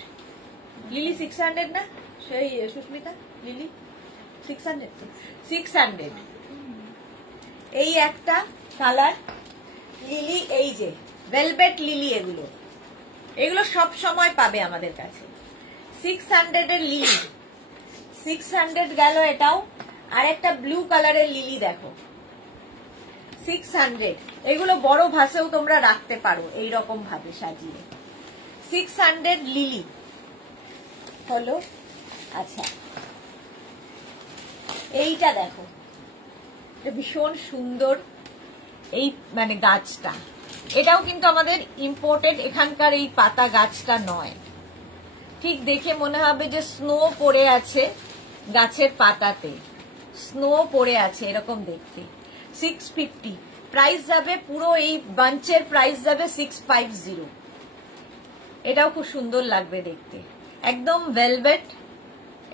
লিলি 600 না, সেই সুস্মিতা লিলি 600। এই একটা কালার লিলি, এই যে ভেলভেট লিলি, এগুলো এগুলো সব সময় পাবে আমাদের কাছে। 600 এর লিলি, 600 গেল এটাও। আর একটা ব্লু কালারের লিলি দেখো 600, এগুলো বড় ভাসেও তোমরা রাখতে পারো এইরকম ভাবে সাজিয়ে। 600 লিলি হলো। আচ্ছা এইটা দেখো, ভীষণ সুন্দর এই মানে গাছটা, এটাও কিন্তু আমাদের ইম্পোর্টেড, এখানকার এই পাতা গাছটা নয়। ঠিক দেখে মনে হবে যে স্নো পড়ে আছে গাছের পাতাতে, স্নো পড়ে আছে এরকম দেখতে। 650 প্রাইস যাবে, পুরো এই বাঞ্চের প্রাইস যাবে 650। এটাও খুব সুন্দর লাগবে দেখতে, একদম ভেলভেট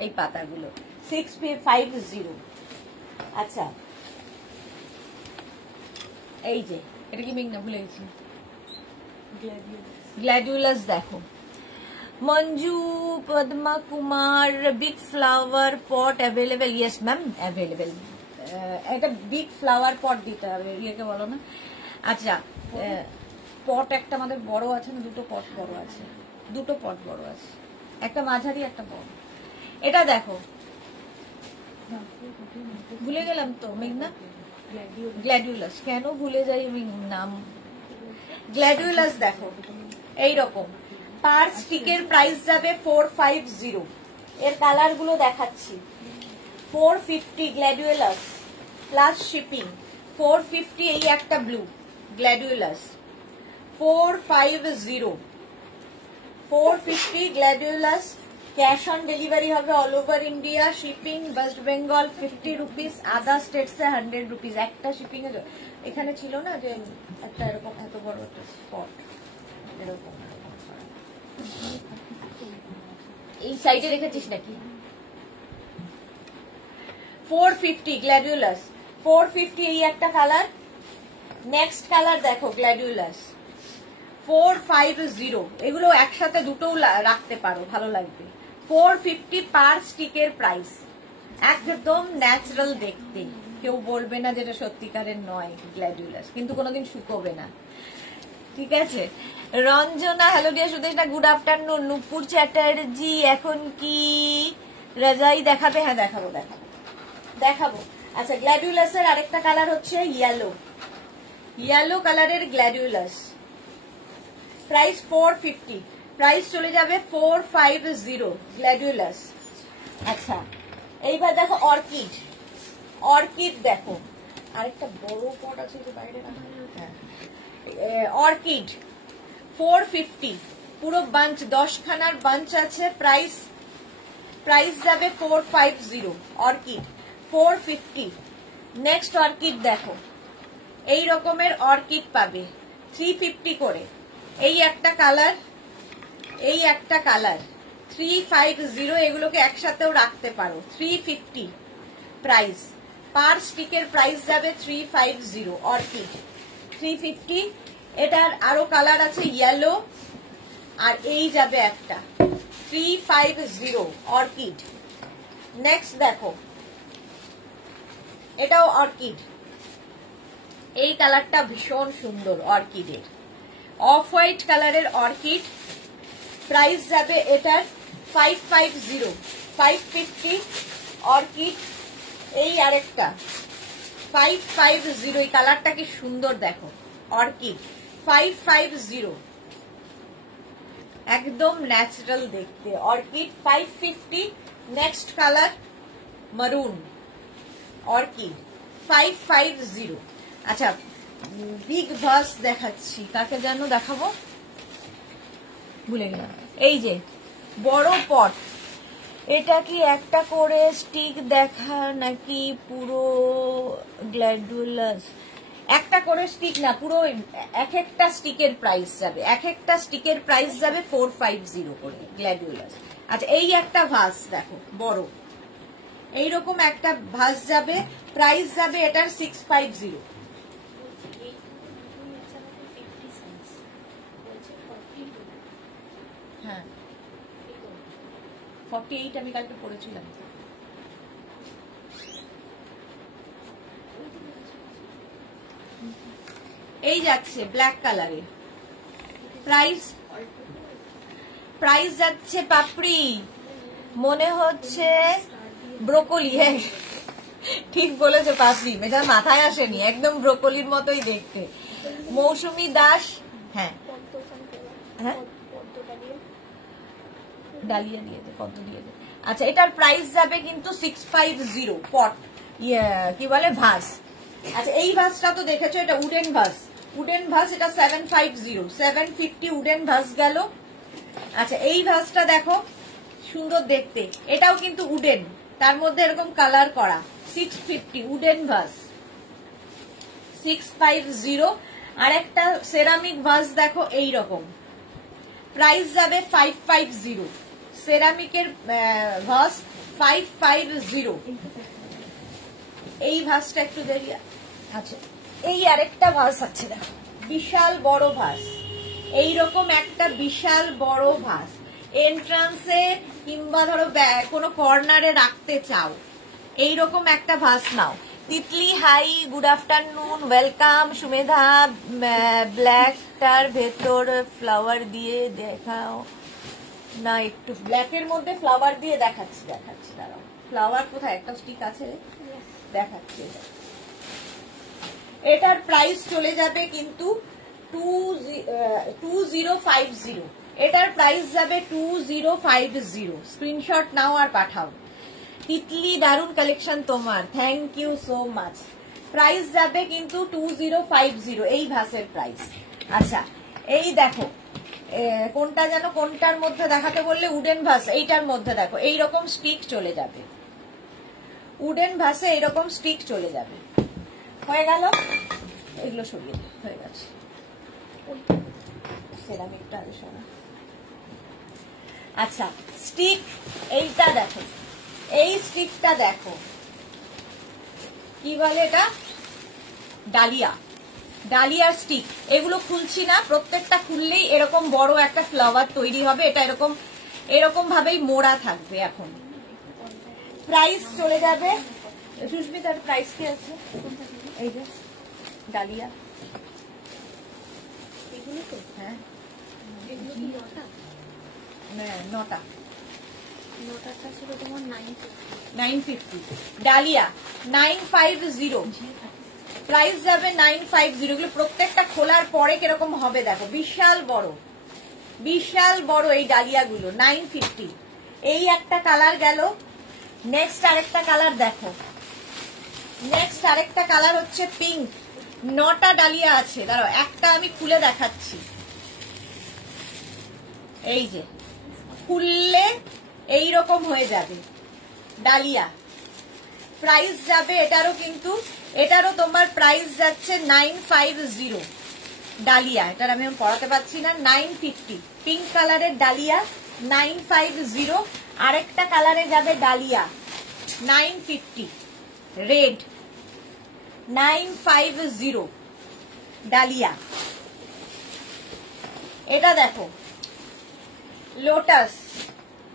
এই পাতাগুলো 650। আচ্ছা এই যে এটা কি মেঘনা ভুলে গেছি, গ্ল্যাডিউলাস দেখো। Manju Padma Kumar big flower pot available? Yes ma'am available. একটা বিগ ফ্লাওয়ার পট দিতে হবে, ইয়েকে বলো না। আচ্ছা পট একটা আমাদের বড় আছে না, দুটো পট বড় আছে, দুটো পট বড় আছে, একটা মাঝারি একটা বড়। এটা দেখো, ভুলে গেলাম তো মেঘনা, গ্ল্যাডিউলাস। কেন ভুলে যাই আমি নাম। গ্ল্যাডিউলাস দেখো এইরকম, পার স্টিকের প্রাইস যাবে 450। এর কালার গুলো দেখাচ্ছি। 450 গ্ল্যাডিউলাস প্লাস শিপিং, 450। এই একটা blue gladiolus 450, 450 gladiolus. Cash on delivery হবে all over India. Shipping West Bengal 50 rupees, other states এ 100 রুপিস। একটা শিপিং এ এখানে ছিল না যে একটা এরকম এত বড় একটা স্পট, এরকম এই সাইডে রেখেছিস নাকি? 450 গ্ল্যাডিউলাস 450। এই একটা কালার, নেক্সট কালার দেখো গ্ল্যাডিউলাস 450। এগুলো একসাথে দুটো রাখতে পারো, ভালো লাগবে। 450 পার স্টিকের প্রাইস, একদম ন্যাচারাল দেখতে, কেউ বলবে না যেটা সত্যিকারের নয় গ্ল্যাডিউলাস, কিন্তু কোনোদিন শুকোবে না। ঠিক আছে। Ranjana hello dear Sudeshna, good afternoon. Nupur Chatterjee এখন কি রাজাই দেখাবে? হ্যাঁ দেখাবো দেখাবো দেখাবো। আচ্ছা গ্ল্যাডিউলাসের আরেকটা কালার হচ্ছে ইয়েলো, ইয়েলো কালারের গ্ল্যাডিউলাস, প্রাইস 450, প্রাইস চলে যাবে 450 গ্ল্যাডিউলাস। আচ্ছা এইবার দেখো অর্কিড, অর্কিড দেখো আরেকটা বড় পট আছে যে বাইরে রাখা। হ্যাঁ অর্কিড 450, পুরো বাঞ্চ 10 খানার বাঞ্চ আছে। প্রাইস প্রাইস যাবে 450 অর্কিড 450। নেক্সট অর্কিড দেখো, এই রকমের অর্কিড পাবে 350 করে। এই একটা কালার, এই একটা কালার 350। এগুলোকে একসাথেও রাখতে পারো। 350 প্রাইস, পার স্টিকের প্রাইস যাবে 350 অর্কিড 350। এটার আরো কালার আছে ইয়েলো, আর এই যাবে একটা 350 অর্কিড। নেক্সট দেখো এটাও অর্কিড, এই কালারটা ভীষণ সুন্দর অর্কিডের, অফ হোয়াইট কালারের অর্কিড। প্রাইস যাবে এটার 550, 550 অর্কিড। এই আরেকটা 550, এই কালারটা কি সুন্দর দেখো, অর্কিড 550, একদম ন্যাচারাল দেখতে অর্কিড 550। নেক্সট কালার মারুন অর্কিড 550। আচ্ছা বিগ ভাস দেখাচ্ছি, কাকে যেন দেখাবো ভুলে গেলাম। এই যে বড় পট, এটা কি একটা করে স্টিক দেখা নাকি পুরো গ্ল্যাডিউলাস? একটা করে স্টিক না, পুরো এক একটা স্টিকের প্রাইস যাবে, এক একটা স্টিকের প্রাইস যাবে 450 করে গ্ল্যাডিউলাস। আচ্ছা এই একটা ভাস দেখো বড়, এইরকম একটা ভাস যাবে, প্রাইস যাবে এটার 650। হ্যাঁ 48 আমি কালকে পড়েছিলাম। এই যাচ্ছে ব্ল্যাক কালারে, প্রাইস প্রাইস যাচ্ছে পাপড়ি, মনে হচ্ছে ব্রোকলি। হ্যাঁ ঠিক বলেছে পাপড়ি, এটা মাথায় আসেনি, একদম ব্রোকলির মতোই দেখতে। মৌসুমী দাস, হ্যাঁ হ্যাঁ ডালিয়া দিয়ে দে, পদ্ম দিয়ে দে। আচ্ছা এটার প্রাইস যাবে কিন্তু 650 পট, কি বলে ভাস। আচ্ছা এই ভাসটা তো দেখেছো, এটা উডেন ভাস, উডেন ভাস, এটা 750, 750 উডেন ভাস গেল। আচ্ছা এই ভাসটা দেখো সুন্দর দেখতে, এটাও কিন্তু উডেন, তার মধ্যে এরকম কালার করা, 650 উডেন ভাস 650। আর একটা সেরামিক ভাস দেখো এই রকম, প্রাইস যাবে 550, সেরামিকের ভাস 550। এই ভাসটা একটু দেরি। আচ্ছা এই আরেকটা ভাস আছে, দেখো বিশাল বড় ভাস, এইরকম একটা বিশাল বড় ভাস এন্ট্রান্সে কিংবা ধরো কোনো কর্নারে রাখতে চাও, এইরকম একটা ভাস নাও। Titli hi, good afternoon, welcome. Sumedha, ব্ল্যাকটার ভেতর ফ্লাওয়ার দিয়ে দেখাও না, একটু ব্ল্যাকের মধ্যে ফ্লাওয়ার দিয়ে দেখাচ্ছি দাঁড়াও। ফ্লাওয়ার কোথায়, একটা স্টিক আছে, দেখাচ্ছি। এটার প্রাইস চলে যাবে কিন্তু 2050, এটার প্রাইস যাবে 2050। স্ক্রিনশট নাও আর পাঠাও। তিতলি দারুন কালেকশন তোমার, thank you so much. Price যাবে কিন্তু 2050 এই ভাসের প্রাইস। আচ্ছা এই দেখো, কোনটা যেন কোনটার মধ্যে দেখাতে বললে, উডেন ভাস, এইটার মধ্যে দেখো এইরকম স্টিক চলে যাবে, উডেন ভাসে এইরকম স্টিক চলে যাবে। হয়ে গেল, এগুলো সরিয়ে হয়ে গেছে। সেরামিকটা সরা। আচ্ছা স্টিক এইটা দেখো, এই স্টিকটা দেখো কি বলে এটা, ডালিয়া, ডালিয়ার স্টিক। এগুলো খুলছি না, প্রত্যেকটা খুললেই এরকম বড় একটা ফ্লাওয়ার তৈরি হবে। এটা এরকম এরকম ভাবেই মোড়া থাকবে। এখন প্রাইস চলে যাবে, সুস্মিতার প্রাইস কি আছে, এই যে ডালিয়া, এগুলো তো হ্যাঁ, নটা, নটাটা ছিল তোমার 950, ডালিয়া 950, প্রাইস যাবে 950। এগুলো প্রত্যেকটা খোলার পরে কিরকম হবে দেখো, বিশাল বড় বিশাল বড় এই ডালিয়াগুলো 950। এই একটা কালার গেল, নেক্সট আরেকটা কালার দেখো, নেক্সট আরেকটা কালার হচ্ছে পিঙ্ক। 9টা ডালিয়া আছে, দাঁড়াও একটা আমি খুলে দেখাচ্ছি। এই যে খুললে এইরকম হয়ে যাবে ডালিয়া। প্রাইস যাবে এটারও কিন্তু, এটারও তোমার প্রাইস যাচ্ছে 950 ডালিয়া। এটার আমি পড়াতে পারছি না, 950 পিঙ্ক কালারের ডালিয়া 950। আরেকটা কালারে যাবে ডালিয়া 950, রেড 950 ডালিয়া। এটা দেখো লোটাস,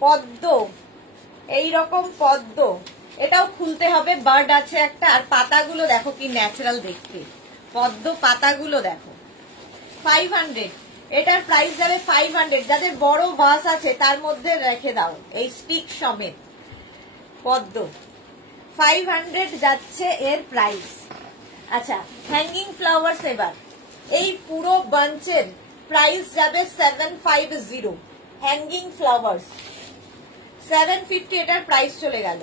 পদ্ম, এইরকম পদ্ম, এটাও খুলতে হবে, বার্ড আছে একটা। আর পাতাগুলো দেখো কি ন্যাচারাল দেখতে, পদ্ম পাতাগুলো দেখো 500। এটার প্রাইস যাবে 500। যাদের বড় ভাস আছে তার মধ্যে রেখে দাও, এই স্টিক সমেত পদ্ম 500 যাচ্ছে এর প্রাইস। আচ্ছা হ্যাঙ্গিং ফ্লাওয়ার্স, এবার এই পুরো বাঞ্চের প্রাইস যাবে 750। হ্যাঙ্গিং ফ্লাওয়ার্স 750, এটার প্রাইস চলে গেল।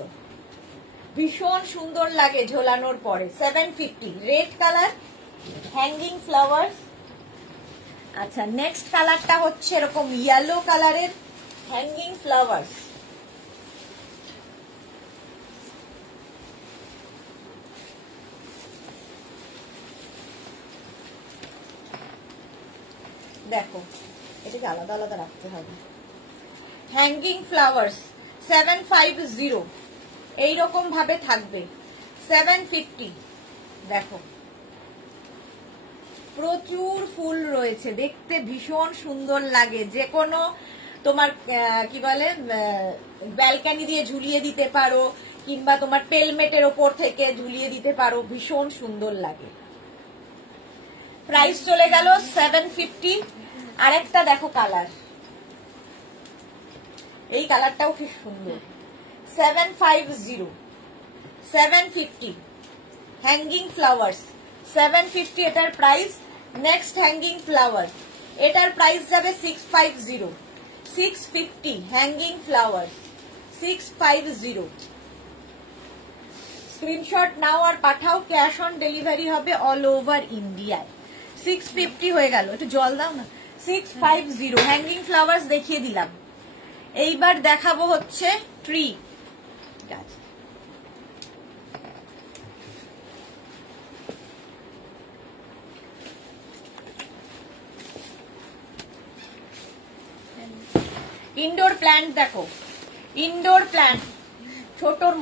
ভীষণ সুন্দর লাগে ঝোলানোর পরে, 750 রেড কালার হ্যাঙ্গিং ফ্লাওয়ার্স। আচ্ছা নেক্সট কালারটা হচ্ছে এরকম ইয়েলো কালারের হ্যাঙ্গিং ফ্লাওয়ার্স। দেখো এটাকে আলাদা আলাদা রাখতে হবে। হ্যাঙ্গিং ফ্লাওয়ার্স 750 এইরকম ভাবে থাকবে, 750। দেখো প্রচুর ফুল রয়েছে, দেখতে ভীষণ সুন্দর লাগে। যে কোনো তোমার কি বলে ব্যালকনি দিয়ে ঝুলিয়ে দিতে পারো, কিংবা তোমার টেলমেটের ওপর থেকে ঝুলিয়ে দিতে পারো, ভীষণ সুন্দর লাগে। প্রাইস চলে গেল 750। আরেকটা দেখো কালার, এই কালারটাও খুব সুন্দর, 750 750 হ্যাঙ্গিং ফ্লাওয়ার্স 750 এটার প্রাইস। নেক্সট হ্যাঙ্গিং ফ্লাওয়ার, এটার প্রাইস যাবে 650 650 হ্যাঙ্গিং ফ্লাওয়ার 650। স্ক্রিনশট নাও আর পাঠাও, ক্যাশ অন ডেলিভারি হবে অল ওভার ইন্ডিয়ায়। 650 হয়ে গেল, একটু জল দাও না। 650 হ্যাঙ্গিং ফ্লাওয়ার্স দেখিয়ে দিলাম। এইবার দেখাবো হচ্ছে ট্রি গাছ। ইনডোর প্ল্যান্ট দেখো, ইনডোর প্ল্যান্ট ছোটর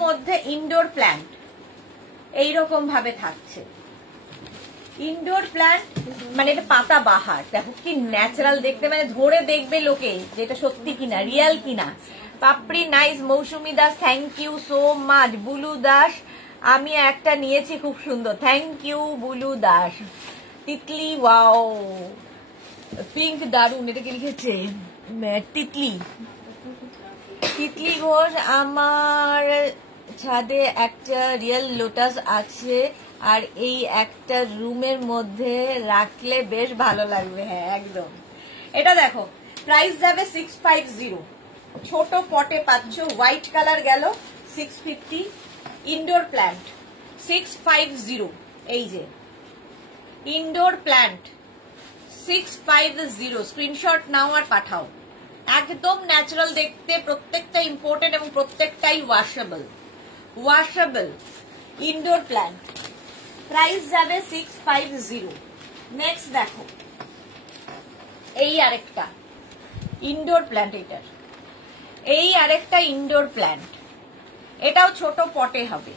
মধ্যে ইনডোর প্ল্যান্ট এইরকম ভাবে থাকছে। ইনডোর প্ল্যান্ট মানে এটা পাতা বাহার, দেখো কি ন্যাচারাল দেখতে, মানে ধরে দেখবে লোকে যেটা সত্যি কিনা, রিয়েল কিনা। Papri nice. Mousumi Das thank you so much. Bulu Das আমি একটা নিয়েছি খুব সুন্দর, thank you Bulu Das. Titli wow, pink দারুন, এটা কি লিখেছে তিতলি। তিতলি ঘোষ আমার ছাদে একটা রিয়েল লোটাস আছে, আর এই একটা রুমের মধ্যে রাখলে বেশ ভালো লাগবে। হ্যাঁ একদম। এটা দেখো প্রাইস যাবে 650, ছোট পটে পাচ্ছ, হোয়াইট কালার গেল 650। ইনডোর প্ল্যান্ট 650, এই যে ইনডোর প্ল্যান্ট 650, স্ক্রিনশট নাও আর পাঠাও। একদম ন্যাচারাল দেখতে, প্রত্যেকটা ইম্পোর্টেড এবং প্রত্যেকটাই washable. Washable indoor plant, price যাবে 650। নেক্সট দেখো এই আরেকটা ইনডোর প্ল্যান্ট, এটার এই আরেকটা ইনডোর প্ল্যান্ট, এটাও ছোট পটে হবে,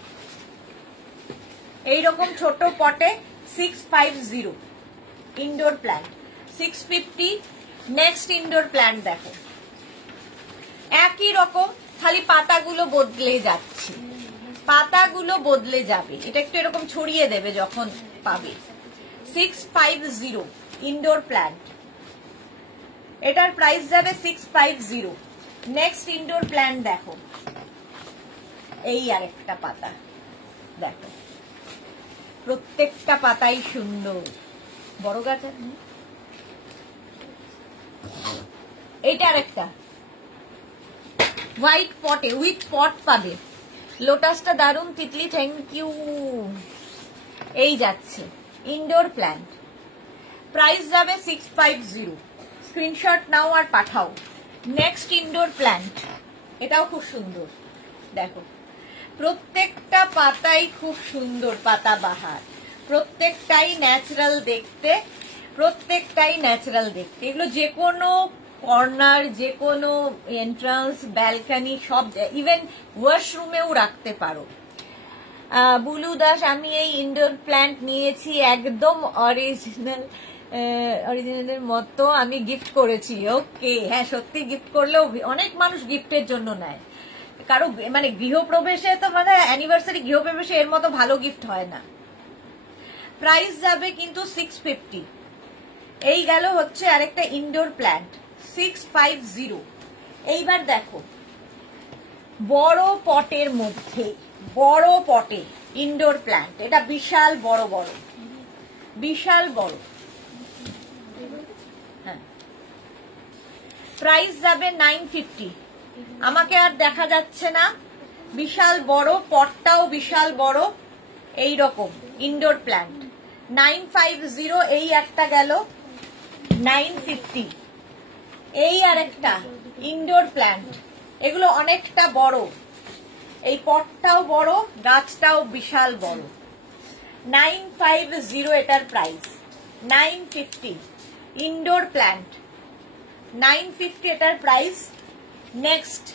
এইরকম ছোট পটে 650 indoor plant 650। Next indoor plant দেখো একই রকম, খালি পাতাগুলো বদলে যাচ্ছে, পাতাগুলো বদলে যাবে। এটা একটু এরকম ছড়িয়ে দেবে যখন পাবে। 650 ইনডোর প্ল্যান্ট, এটার প্রাইস যাবে 650। নেক্সট ইনডোর প্ল্যান্ট দেখো এই আরেকটা পাতা, দেখো প্রত্যেকটা পাতাই সুন্দর, বড় গাছ। এইটা আরেকটা হোয়াইট পটে, উইথ পট পাবে। লোটাসটা দারুন তিতলি, থ্যাংক ইউ। এই যাচ্ছে ইনডোর প্ল্যান্ট, প্রাইস যাবে 650, স্ক্রিনশট নাও আর পাঠাও। নেক্সট ইনডোর প্ল্যান্ট, এটাও খুব সুন্দর, দেখো প্রত্যেকটা পাতাই খুব সুন্দর, পাতা বাহার, প্রত্যেকটাই ন্যাচারাল দেখতে, প্রত্যেকটাই ন্যাচারাল দেখতে। এগুলো যে কোনো কর্নার, যে কোনো এন্ট্রান্স, ব্যালকানি, সব, ইভেন ওয়াশরুমেও রাখতে পারো। বুলু দাস আমি এই ইনডোর প্ল্যান্ট নিয়েছি, একদম অরিজিনালের মতো, আমি গিফট করেছি। ওকে, হ্যাঁ সত্যি গিফট করলেও অনেক মানুষ গিফটের জন্য নেয়, কারো মানে গৃহপ্রবেশে তো, মানে অ্যানিভার্সারি গৃহপ্রবেশে এর মতো ভালো গিফট হয় না। প্রাইস যাবে কিন্তু 650। এই গেল হচ্ছে আরেকটা ইনডোর প্ল্যান্ট 650। এইবার দেখো বড় পটের মধ্যে, বড় পটে ইনডোর প্ল্যান্ট, এটা বিশাল বড় বড়, বিশাল বড়। হ্যাঁ, প্রাইস যাবে 950। আমাকে আর দেখা যাচ্ছে না, বিশাল বড়, পটটাও বিশাল বড়, এই রকম ইনডোর প্ল্যান্ট 950। এই একটা গেল 950। এই আর একটা ইনডোর প্ল্যান্ট, এগুলো অনেকটা বড়, এই পটটাও বড়, গাছটাও বিশাল বড়। 950 এটার প্রাইস, 950 ইনডোর প্ল্যান্ট, 950 এটার price. Next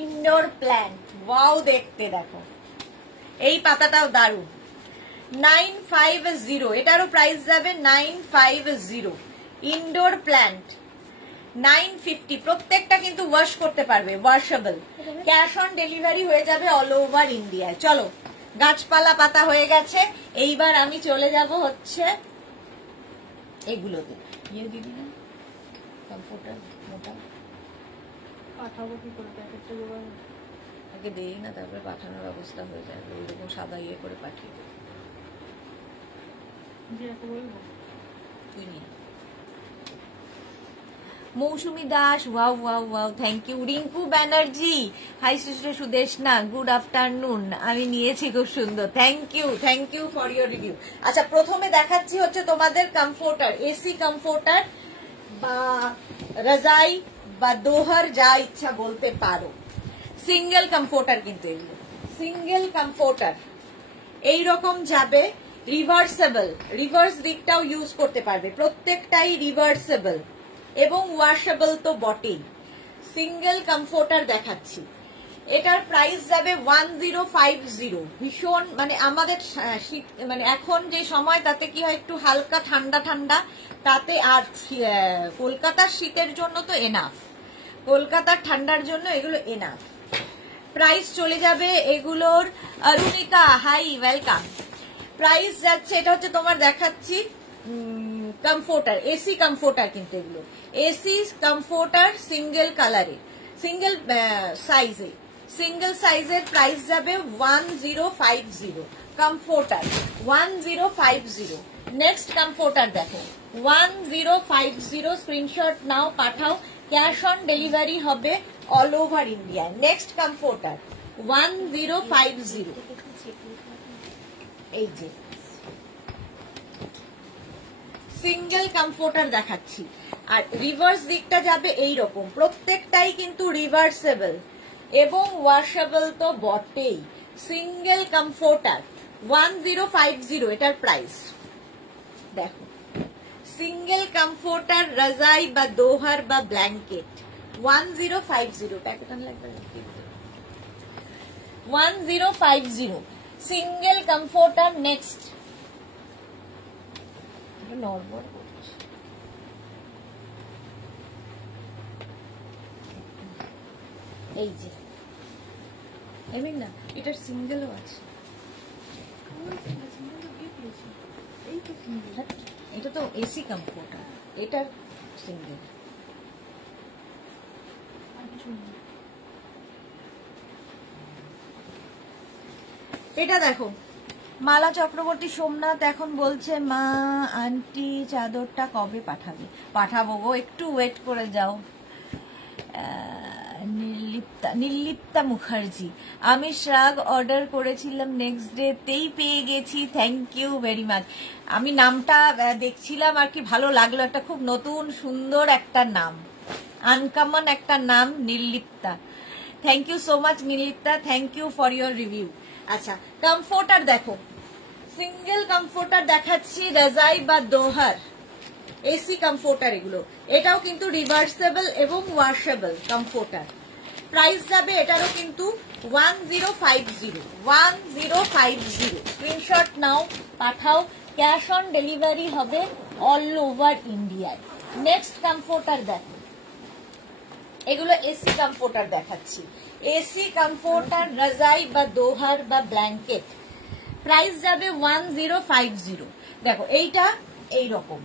indoor plant, wow দেখতে, দেখো এই পাতাটাও দারুণ, 950, এটারও প্রাইস যাবে 950। ইনডোর প্ল্যান্ট 950, প্রত্যেকটা কিন্তু ওয়াশ করতে পারবে, ওয়াশেবল, ক্যাশ অন ডেলিভারি হয়ে যাবে অল ওভার ইন্ডিয়ায়। চলো গাছপালা পাতা হয়ে গেছে, এইবার আমি চলে যাব হচ্ছে এগুলোতে। ইয়ে দিদি না কমফোর্টার মোটা পাঠাবো কি করে, প্যাকেটটা জোগাড় আগে দেই না, তারপরে পাঠানোর ব্যবস্থা হয়ে যাবে, ওইরকম সাদা ইয়ে করে পাঠিয়ে দেবো। তুই নিয়ে Mousumi Das, wow wow wow, thank you. Rinku Banerjee, hi sister Sudeshna, good afternoon, আমি নিয়েছি খুব সুন্দর, thank you for your review. আচ্ছা, প্রথমে দেখাচ্ছি হচ্ছে তোমাদের কমফোর্টার, এসি কমফোর্টার বা রাজাই বা দোহার, যা ইচ্ছা বলতে পারো। সিঙ্গেল কমফোর্টার, কিন্তু এগুলো সিঙ্গেল কমফোর্টার, এইরকম যাবে, রিভার্সেবল, রিভার্স দিকটাও ইউজ করতে পারবে, প্রত্যেকটাই রিভার্সেবল এবং ওয়াশেবল তো বটেই। সিঙ্গেল কমফোর্টার দেখাচ্ছি, এটার প্রাইস যাবে 1050। ভীষণ মানে আমাদের শীত মানে এখন যে সময় তাতে কি হয় একটু হালকা ঠান্ডা ঠান্ডা, তাতে আর কলকাতার শীতের জন্য তো এনাফ, কলকাতার ঠান্ডার জন্য এগুলো এনাফ। প্রাইস চলে যাবে এগুলোর, অরুণিকা হাই ওয়েলকাম। প্রাইস যাচ্ছে, এটা হচ্ছে তোমার দেখাচ্ছি কমফোর্টার, এসি কমফোর্টার, কিন্তু এগুলো এসি কমফোর্টার সিঙ্গেল কালারে, সিঙ্গেল সাইজে, সিঙ্গেল সাইজের প্রাইস যাবে 1050 কমফোর্টার 1050। নেক্সট কমফোর্টার দেখো 1050, স্ক্রিনশট নাও পাঠাও, ক্যাশ অন ডেলিভারি হবে all over India. Next comforter 1050, এই যে সিঙ্গেল কমফোর্টার দেখাচ্ছি। আর রিভার্স দিকটা যাবে এই রকম, প্রত্যেকটাই কিন্তু রিভার্সেবল এবং ওয়াশেবল তো বটেই। সিঙ্গেল কমফোর্টার 1050 এটার প্রাইস দেখো। সিঙ্গেল কমফোর্টার রাজাই বা দোহার বা ব্ল্যাঙ্কেট 1050, প্যাকেট লাগবে 1050 সিঙ্গেল কমফোর্টার। নেক্সট নরমাল এই যে এমনি না, এটার সিঙ্গেলও আছে, এটা তো এসি কমফোর্টার, এটার সিঙ্গেল। এটা দেখো মালা চক্রবর্তী সোমনাথ এখন বলছে মা আন্টি চাদরটা কবে পাঠাবে? পাঠাবো গো, একটু ওয়েট করে যাও। নির্লিপ্তা মুখার্জি, আমি শ্রাগ অর্ডার করেছিলাম, নেক্সট ডেতেই পেয়ে গেছি, থ্যাংক ইউ ভেরি মাচ। আমি নামটা দেখছিলাম আর কি ভালো লাগলো, একটা খুব নতুন সুন্দর একটা নাম, আনকমন একটা নাম, Nirlipta. Thank you so much Nirlipta, thank you for your review. আচ্ছা কমফোর্টার দেখো, সিঙ্গেল কমফোর্টার দেখাচ্ছি, রাজাই বা দোহার এসি কমফোর্টার এগুলো, এটাও কিন্তু রিভার্সেবল এবং ওয়াশেবল কমফোর্টার। প্রাইস যাবে এটারও কিন্তু 1050, স্ক্রিনশট নাও পাঠাও, ক্যাশ অন ডেলিভারি হবে অল ওভার ইন্ডিয়ায়। নেক্সট কমফোর্টার দেখো, এগুলো এসি কমফোর্টার দেখাচ্ছি, এসি কমফোর্টার রাজাই বা দোহার বা ব্ল্যাঙ্কেট, প্রাইস যাবে 1050। দেখো এইটা এই রকম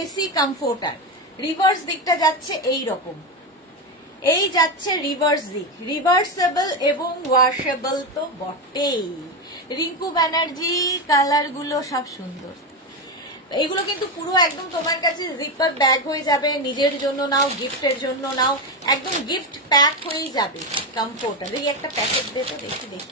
এসি কমফোর্টার, রিভার্স দিকটা যাচ্ছে এই রকম, এই যাচ্ছে রিভার্স দিক, রিভার্সেবল এবং ওয়াশেবল তো বটেই। রিঙ্কু ব্যানার্জি কালার গুলো সব সুন্দর, এগুলো কিন্তু পুরো একদম তোমার কাছে জিপার ব্যাগ হয়ে যাবে, নিজের জন্য নাও, গিফটের জন্য নাও, একদম গিফট প্যাক হয়ে যাবে কমফোর্টার। এই একটা প্যাকেট দেবো, দেখিয়ে দিই,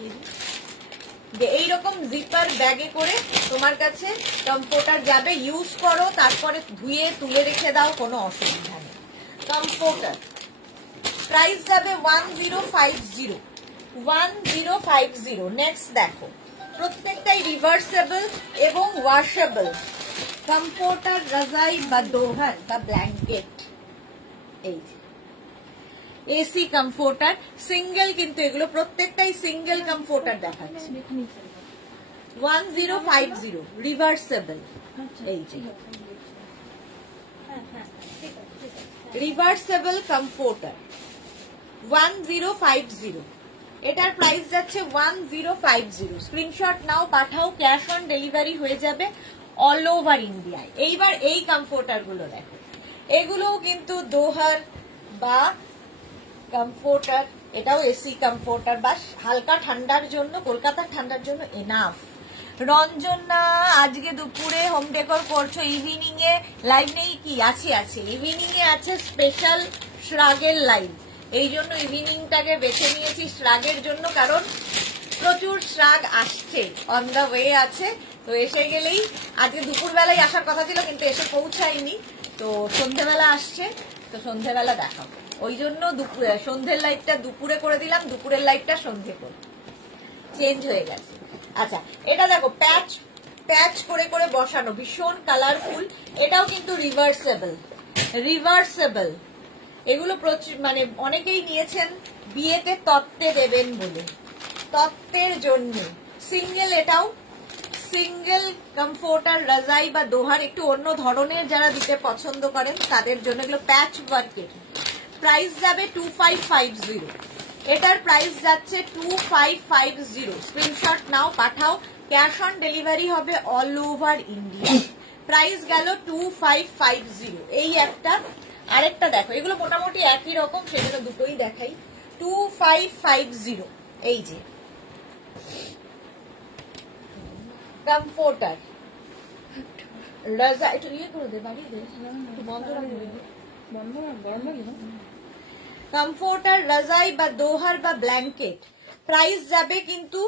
যে এইরকম জিপার ব্যাগে করে তোমার কাছে কমফোর্টার যাবে, ইউজ করো, তারপরে ধুয়ে তুলে রেখে দাও, কোনো অসুবিধা নেই। কমফোর্টার প্রাইস যাবে 1050। নেক্সট দেখো, প্রত্যেকটাই রিভার্সেবল এবং ওয়াশেবল কমফোর্টার রাজাই বা দোহার বা ব্ল্যাঙ্কেট, এই এসি কমফোর্টার সিঙ্গেল, কিন্তু এগুলো প্রত্যেকটাই সিঙ্গেল কমফোর্টার দেখাচ্ছে 1050 রিভার্সেবল, এই যে রিভার্সেবল কমফোর্টার 1050, এটার প্রাইস যাচ্ছে 1050। স্ক্রিনশট নাও পাঠাও, ক্যাশ অন ডেলিভারি হয়ে যাবে অল ওভার ইন্ডিয়ায়। এইবার এই কমফোর্টার গুলো দেখো, এগুলোও কিন্তু দোহার বা কমফোর্টার, এটাও এসি কমফোর্টার, বা হালকা ঠান্ডার জন্য, কলকাতার ঠান্ডার জন্য এনাফ। রঞ্জনা আজকে দুপুরে হোম ডেকোর করছো, ইভিনিং এ লাইভ নেই কি? আছে ইভিনিং এ আছে স্পেশাল শ্রাগের লাইভ, এই জন্য ইভিনিংটাকে বেছে নিয়েছি শ্রাগের জন্য, কারণ প্রচুর শ্রাগ আসছে, অন দা ওয়ে আছে। তো এসে গেলেই, আজকে দুপুরবেলায় আসার কথা ছিল কিন্তু এসে পৌঁছায়নি, তো সন্ধ্যেবেলা আসছে, তো সন্ধ্যেবেলা দেখাবো, ওই জন্য সন্ধ্যের লাইভটা দুপুরে করে দিলাম, দুপুরের লাইভটা সন্ধ্যে করে চেঞ্জ হয়ে গেছে। আচ্ছা এটা দেখো, প্যাচ করে করে বসানো, ভীষণ কালারফুল, এটাও কিন্তু রিভার্সেবল এগুলো মানে অনেকেই নিয়েছেন বিয়েতে তত্ত্বে দেবেন বলে, তত্ত্বের জন্য সিঙ্গেল, এটাও সিঙ্গেল কমফোর্টার রাজাই বা দোহার একটু অন্য ধরনের যারা দিতে পছন্দ করেন তাদের জন্য। এগুলো প্যাচ ওয়ার্কের। প্রাইস যাবে 2550, এটার প্রাইস যাচ্ছে 2550। স্ক্রিনশট নাও, পাঠাও, ক্যাশ অন ডেলিভারি হবে অল ওভার ইন্ডিয়া। প্রাইস গেল 2550। এই একটা, আরেকটা দেখো, এগুলো মোটামুটি একই রকম, সেজন্য দুটোই দেখাই। 2550, এই যে কমফোর্টার রাজা, একটু ইয়ে করে দে, বাড়িয়ে দে, একটু বন্ধ রাখবে, বন্ধ গরম লাগে না। কমফোর্টার রাজাই বা দোহার বা ব্ল্যাঙ্কেট, প্রাইস যাবে কিন্তু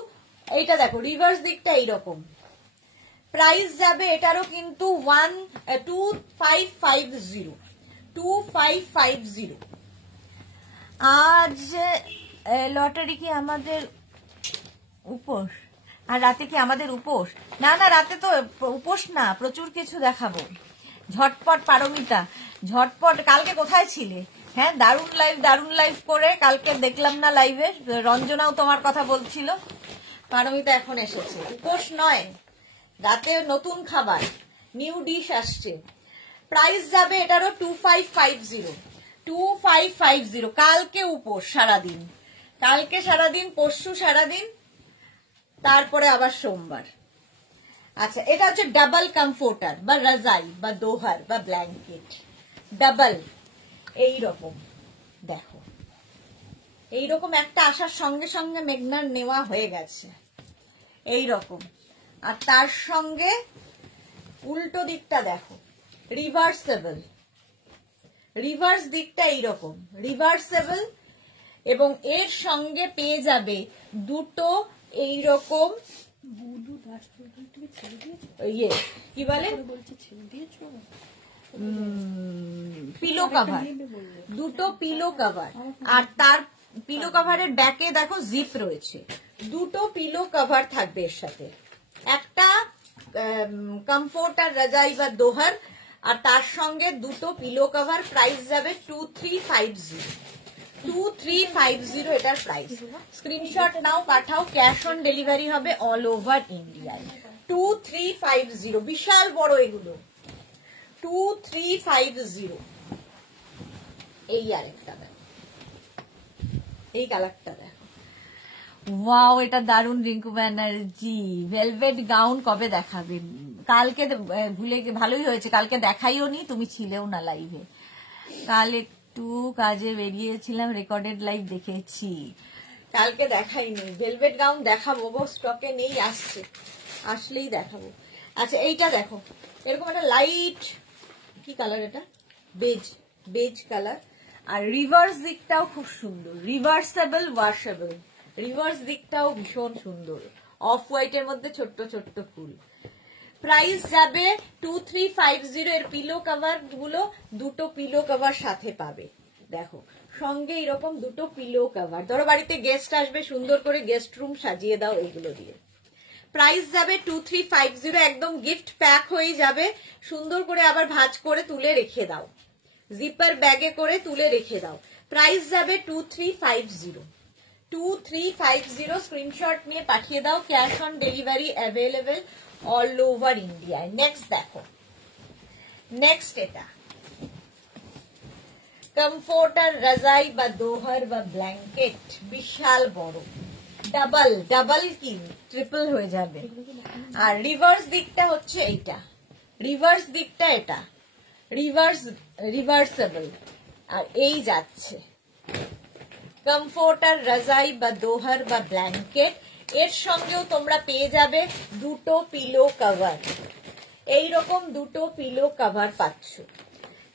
এইটা দেখো রিভার্স দিকটা এইরকম, প্রাইস যাবে এটারও কিন্তু 2550। আজ লটারি কি আমাদের উপোস? আর রাতে কি আমাদের উপোস? না না, রাতে তো উপোস না, প্রচুর কিছু দেখাবো। ঝটপট পারমিতা, ঝটপট। কালকে কোথায় ছিলে? হ্যাঁ, দারুণ লাইভ করে কালকে দেখলাম না লাইভে। রঞ্জনাও তোমার কথা বলছিল। পারমিতা এখন এসেছে, উপোস নয়, রাতে নতুন খাবার, নিউ ডিশ আসছে। প্রাইস যাবে এটারও 2550। কালকে উপোস সারাদিন, কালকে সারাদিন, পরশু সারাদিন, তারপরে আবার সোমবার। আচ্ছা, এটা হচ্ছে ডাবল কমফোর্টার বা রাজাই বা দোহার বা ব্ল্যাঙ্কেট, ডাবল। এইরকম দেখো, এইরকম একটা আসার সঙ্গে সঙ্গে মেঘনার নেওয়া হয়ে গেছে এইরকম। আর তার সঙ্গে উল্টো দিকটা দেখো, রিভার্সেবল, রিভার্স দিকটা এইরকম রিভার্সেবল, এবং এর সঙ্গে পেয়ে যাবে দুটো এইরকম ইয়ে, কি বলে, পিলো কভার, দুটো পিলো কভার। আর তার পিলো কভারের ব্যাকে দেখো জিপ রয়েছে, দুটো পিলো কভার থাকবে এর সাথে, একটা কমফোর্টার রাজাই বা দোহার, আর তার সঙ্গে দুটো পিলো কভার। প্রাইস যাবে 2350 এটার প্রাইস। স্ক্রিনশট নাও, পাঠাও, ক্যাশ অন ডেলিভারি হবে অল ওভার ইন্ডিয়ায়। 2350, বিশাল বড় এগুলো, 2350। এই আরেকটা দেখো, এই কালারটা দেখো, ওয়াও, এটা দারুণ। রিঙ্কু ব্যানার্জি ভেলভেট গাউন কবে দেখাবে? কালকে ভুলে, ভালোই হয়েছে কালকে দেখাইও নি, তুমি ছিলেও না লাইভে। কাল একটু কাজে বেরিয়েছিলাম, রেকর্ডেড লাইভ দেখেছি, কালকে দেখাইনি। ভেলভেট গাউন দেখাবো গো, স্টকে নেই, আসছে, আসলেই দেখাবো। আচ্ছা, এইটা দেখো, এরকম একটা লাইট, কি কালার এটা, বেজ কালার। আর রিভার্স দিকটাও খুব সুন্দর, রিভার্সেবল ওয়াশেবল, রিভার্স দিকটাও ভীষণ সুন্দর, অফ হোয়াইটের মধ্যে ছোট্ট ছোট্ট ফুল। প্রাইস যাবে 2350। এর পিলো কভার গুলো দুটো পিলো কভার সাথে পাবে, দেখো সঙ্গে এরকম দুটো পিলো কভার। ধরো বাড়িতে গেস্ট আসবে, সুন্দর করে গেস্ট রুম সাজিয়ে দাও এইগুলো দিয়ে। প্রাইস যাবে 2350, একদম গিফট প্যাক হয়ে যাবে, সুন্দর করে আবার ভাঁজ করে তুলে রেখে দাও, জিপার ব্যাগে করে তুলে রেখে দাও। প্রাইস যাবে 2350। স্ক্রিনশট নিয়ে পাঠিয়ে দাও, cash on delivery available all over ইন্ডিয়ায়। নেক্সট দেখো, নেক্সট এটা কমফোর্টার রাজাই বা দোহার বা ব্ল্যাঙ্কেট, বিশাল বড়, ডাবল কি ট্রিপল হয়ে যাবে। আর রিভার্স দিকটা হচ্ছে এইটা, রিভার্স দিকটা এটা রিভার্সেবল। আর এই যাচ্ছে কমফোর্টার রাজাই বা দোহার বা ব্ল্যাঙ্কেট, এর সঙ্গেও তোমরা পেয়ে যাবে দুটো পিলো কভার, এইরকম দুটো পিলো কভার পাচ্ছ।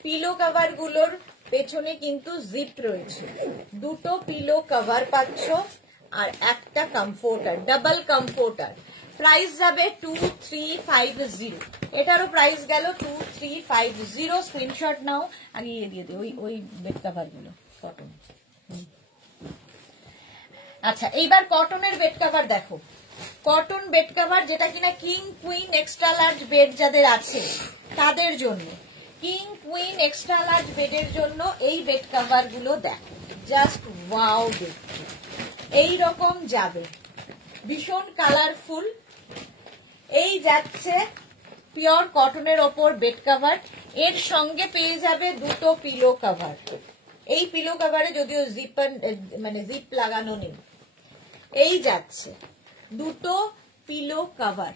পিলো কভার গুলোর পেছনে কিন্তু জিপ রয়েছে, দুটো পিলো কভার পাচ্ছ আর একটা কমফোর্টার, ডাবল কমফোর্টার। প্রাইস যাবে 2350, এটারও প্রাইস গেল 2350। স্ক্রিনশট নাও, আগে দিয়ে দিই ওই বেড কভার গুলো কটন। আচ্ছা, এইবার কটনের বেড কভার দেখো, কটন বেড কভার, যেটা কিনা king queen extra large bed যাদের আছে তাদের জন্য। কিং কুইন এক্সট্রা লার্জ বেডের জন্য এই বেড কভার গুলো দেখো, জাস্ট ওয়াও দেখতে এইরকম যাবে, ভীষণ কালারফুল। এই যাচ্ছে পিওর কটনের ওপর বেড কভার, এর সঙ্গে পেয়ে যাবে দুটো পিলো কভার। এই পিলো কভারে যদিও জিপ লাগানো নেই। এই যাচ্ছে দুটো পিলো কভার।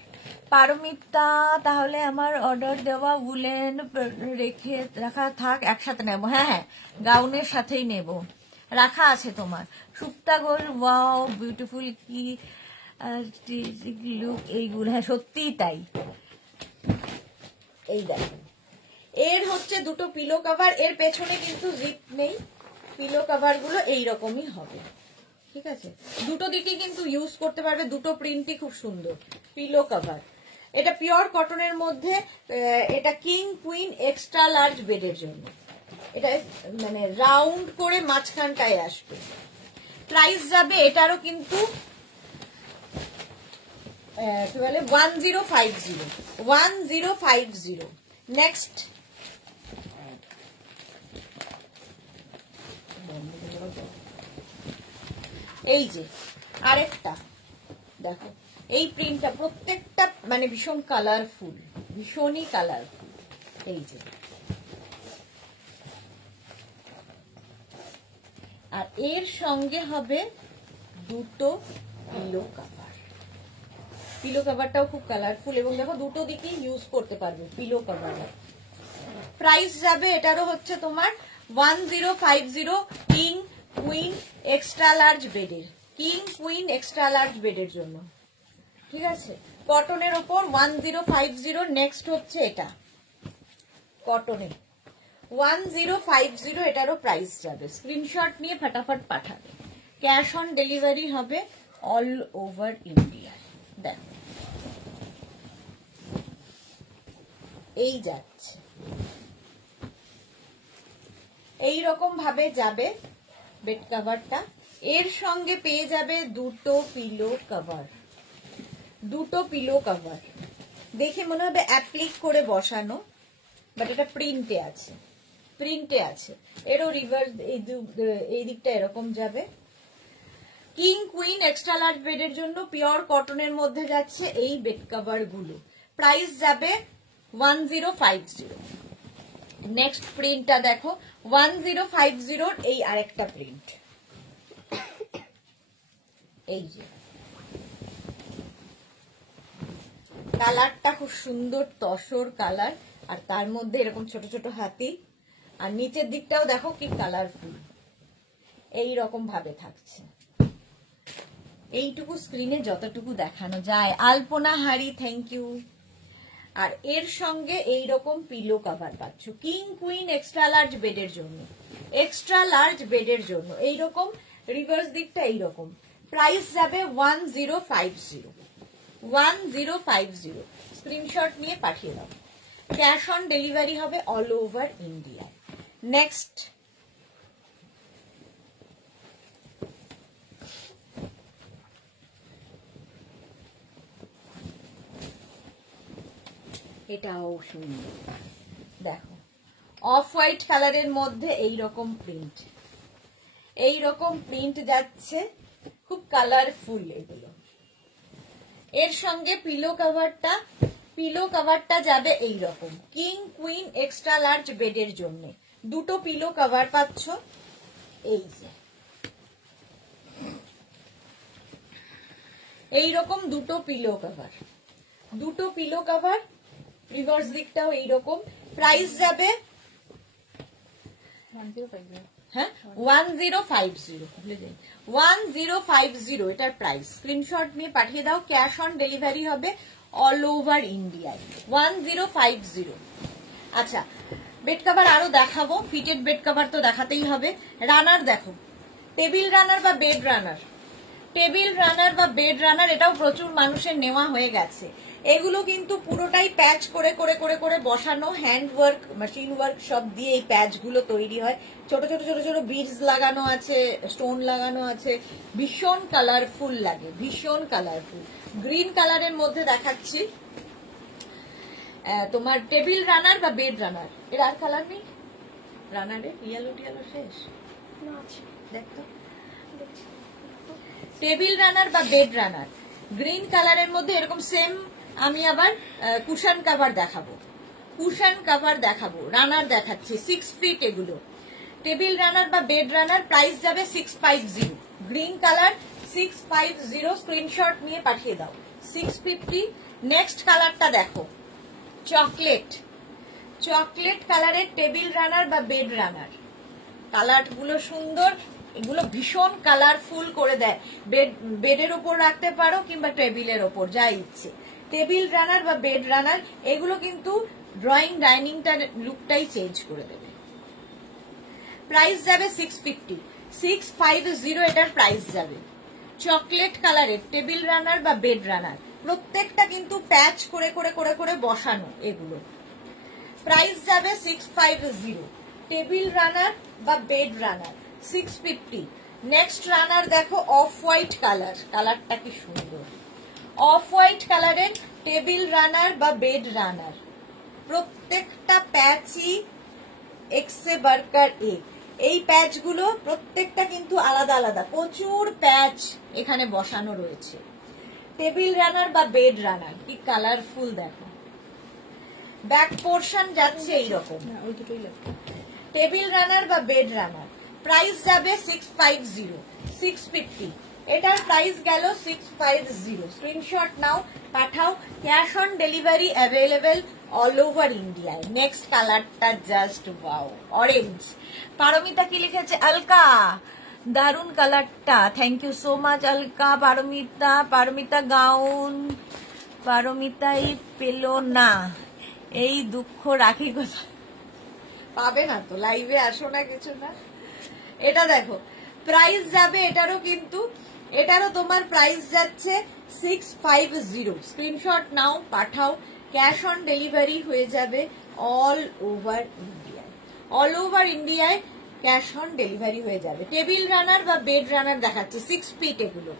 পারমিতা, তাহলে আমার অর্ডার দেওয়া উলেন রাখা থাক, একসাথে নেবো। হ্যাঁ হ্যাঁ, গাউনের সাথেই নেব, রাখা আছে তোমার। সুপ্তা ঘোষ, ওয়াও বিউটিফুল, কি লুক এইগুলো। হ্যাঁ সত্যিই তাই। এই দেখো, এর হচ্ছে দুটো পিলো কভার, এর পেছনে কিন্তু জিপ নেই। পিলো কভার গুলো এইরকমই হবে, ঠিক আছে? দুটো দিকে কিন্তু ইউজ করতে পারবে, দুটো প্রিন্টই খুব সুন্দর। পিলো কভার, এটা পিওর কটনের মধ্যে, এটা কিং কুইন এক্সট্রা লার্জ বেডের জন্য। এটা মানে রাউন্ড করে মাঝখানটায় আসবে। প্রাইস যাবে এটারও কিন্তু কি বলে 1050। নেক্সট এই যে আরেকটা দেখো, এই প্রিন্টটা প্রত্যেকটা মানে ভীষণ কালারফুল, ভীষণই কালারফুল। এই যে, আর এর সঙ্গে হবে দুটো পিলো কভার। পিলো কভারটাও খুব কালারফুল এবং দেখো দুটো দিকেই ইউজ করতে পারবে পিলো কভার। প্রাইস যাবে এটারও হচ্ছে তোমার 1050, কিং কুইন এক্সট্রা লার্জ বেডের, কিং কুইন এক্সট্রা লার্জ বেডের জন্য, ঠিক আছে? কটনের ওপর 1050। নেক্সট হচ্ছে এটা কটনে 1050, এটারও প্রাইস যাবে। স্ক্রিনশট নিয়ে ফটাফট পাঠাবে, ক্যাশ অন ডেলিভারি হবে অল ওভার ইন্ডিয়া। দেখো এই যাচ্ছে, এই রকম ভাবে যাবে বেড কভারটা। এর সঙ্গে পেয়ে যাবে দুটো পিলো কভার, দুটো পিলো কভার। দেখে মনে হবে অ্যাপ্লিক করে বসানো, বাট এটা প্রিন্টে আছে, প্রিন্টে আছে। এরও রিভার্স এই দিকটা এরকম যাবে। কিং কুইন এক্সট্রা লার্জ বেডের জন্য পিওর কটনের মধ্যে যাচ্ছে এই বেড কভার গুলো। প্রাইস যাবে 1050। নেক্সট প্রিন্টটা দেখো 1050, এই আরেকটা প্রিন্ট। এই যে কালারটা খুব সুন্দর, তসর কালার, আর তার মধ্যে এরকম ছোট ছোট হাতি, আর নিচের দিকটাও দেখো কি কালারফুল, এই রকম ভাবে থাকছে। এইটুকু স্ক্রিনে যতটুকু দেখানো যায়। আলপনা হারি, থ্যাংক ইউ। আর এর সঙ্গে এইরকম পিলো কভার পাচ্ছ কিং কুইন এক্সট্রা লার্জ বেডের জন্য, এক্সট্রা লার্জ বেডের জন্য। এইরকম রিভার্স দিকটা এইরকম। প্রাইস যাবে 1050, 1050। স্ক্রিনশট নিয়ে পাঠিয়ে দাও, ক্যাশ অন ডেলিভারি হবে অল ওভার ইন্ডিয়া। নেক্সট এটাও সুন্দর, দেখো অফ হোয়াইট কালারের মধ্যে এইরকম প্রিন্ট, এইরকম প্রিন্ট যাচ্ছে, খুব কালারফুল এগুলো। এর সঙ্গে পিলো কভারটা যাবে এইরকম, কিং কুইন এক্সট্রা লার্জ বেডের জন্য। দুটো পিলো কভার পাচ্ছ, এই যে এইরকম দুটো পিলো কভার, দুটো পিলো কভার। রিভার্স দিকটাও এইরকম। প্রাইস যাবে 1050, এটার প্রাইস। স্ক্রিনশট নিয়ে পাঠিয়ে দাও, ক্যাশ অন ডেলিভারি হবে অল ওভার ইন্ডিয়ায় 1050। আচ্ছা, বেড কভার আরো দেখাবো, ফিটেড বেড কভার তো দেখাতেই হবে। রানার দেখো, টেবিল রানার বা বেড রানার, টেবিল রানার বা বেড রানার, এটাও প্রচুর মানুষের নেওয়া হয়ে গেছে। এগুলো কিন্তু পুরোটাই প্যাচ করে করে করে করে বসানো, হ্যান্ড ওয়ার্ক, মেশিন ওয়ার্ক সব দিয়ে এই প্যাচ গুলো তৈরি হয়। ছোট ছোট ছোট ছোট বিডস লাগানো আছে, স্টোন লাগানো আছে, ভীষণ কালারফুল লাগে, ভীষণ কালারফুল। গ্রিন কালারের মধ্যে দেখাচ্ছি, তোমার টেবিল রানার বা বেড রানার। এর আর কালার নেই রানারে? ইয়েলো টিয়েলো শেষ? দেখতো টেবিল রানার বা বেড রানার গ্রিন কালারের মধ্যে এরকম সেম। আমি আবার কুশন কাভার দেখাবো, কুশন কাভার দেখাবো, রানার দেখাচ্ছি 6 ফিট এগুলো। টেবিল রানার বা বেড রানার, প্রাইস যাবে 650। গ্রিন কালার 650, স্ক্রিনশট নিয়ে পাঠিয়ে দাও। 650। নেক্সট কালারটা দেখো, চকলেট, চকলেট কালারের টেবিল রানার বা বেড রানার। কালার গুলো সুন্দর, এগুলো ভীষণ কালারফুল করে দেয়। বেডের ওপর রাখতে পারো কিংবা টেবিলের ওপর, যা ইচ্ছে। টেবিল রানার বা বেড রানার এগুলো কিন্তু ড্রয়িং ডাইনিংটার লুকটাই চেঞ্জ করে দেবে। প্রাইস যাবে 650, 650 এটার প্রাইস যাবে। চকলেট কালারের টেবিল রানার বা বেড রানার, প্রত্যেকটা কিন্তু প্যাচ করে করে করে করে বসানো এগুলো। প্রাইস যাবে 650। টেবিল রানার বা বেড রানার 650। নেক্সট রানার দেখো, অফ হোয়াইট কালার, কালারটা কি সুন্দর। অফ হোয়াইট কালারের টেবিল রানার বা বেড রানার, প্রত্যেকটা প্যাচই এক্সে বার্কার এ। এই প্যাচগুলো প্রত্যেকটা কিন্তু আলাদা আলাদা, প্রচুর প্যাচ এখানে বসানো রয়েছে। টেবিল রানার বা বেড রানার কি কালারফুল দেখো। ব্যাক পোর্শন যাচ্ছে এইরকম। টেবিল রানার বা বেড রানার প্রাইস যাবে 650, 650। এটার প্রাইস গেল 650। স্ক্রিনশট নাও, পাঠাও। Cash on delivery available all over ইন্ডিয়ায়। নেক্সট কালারটা জাস্ট ওয়াও, অরেঞ্জ। পারমিতা কি লিখেছে? আলকা, দারুন কালারটা, thank you so much Alka. Paramita, Paramita gown, পারমিতাই পেল না, এই দুঃখ রাখি কোথায়? পাবে না তো, লাইভে আসো না কিছু না। এটা দেখো, প্রাইস যাবে এটারও, কিন্তু এটারও তোমার প্রাইস যাচ্ছে 650। স্ক্রিনশট নাও, পাঠাও। ক্যাশ অন ডেলিভারি হয়ে যাবে অল ওভার ইন্ডিয়ায়, অল ওভার ইন্ডিয়ায় ক্যাশ অন ডেলিভারি হয়ে যাবে। টেবিল রানার বা বেড রানার দেখাচ্ছে 6 ফিট এগুলো।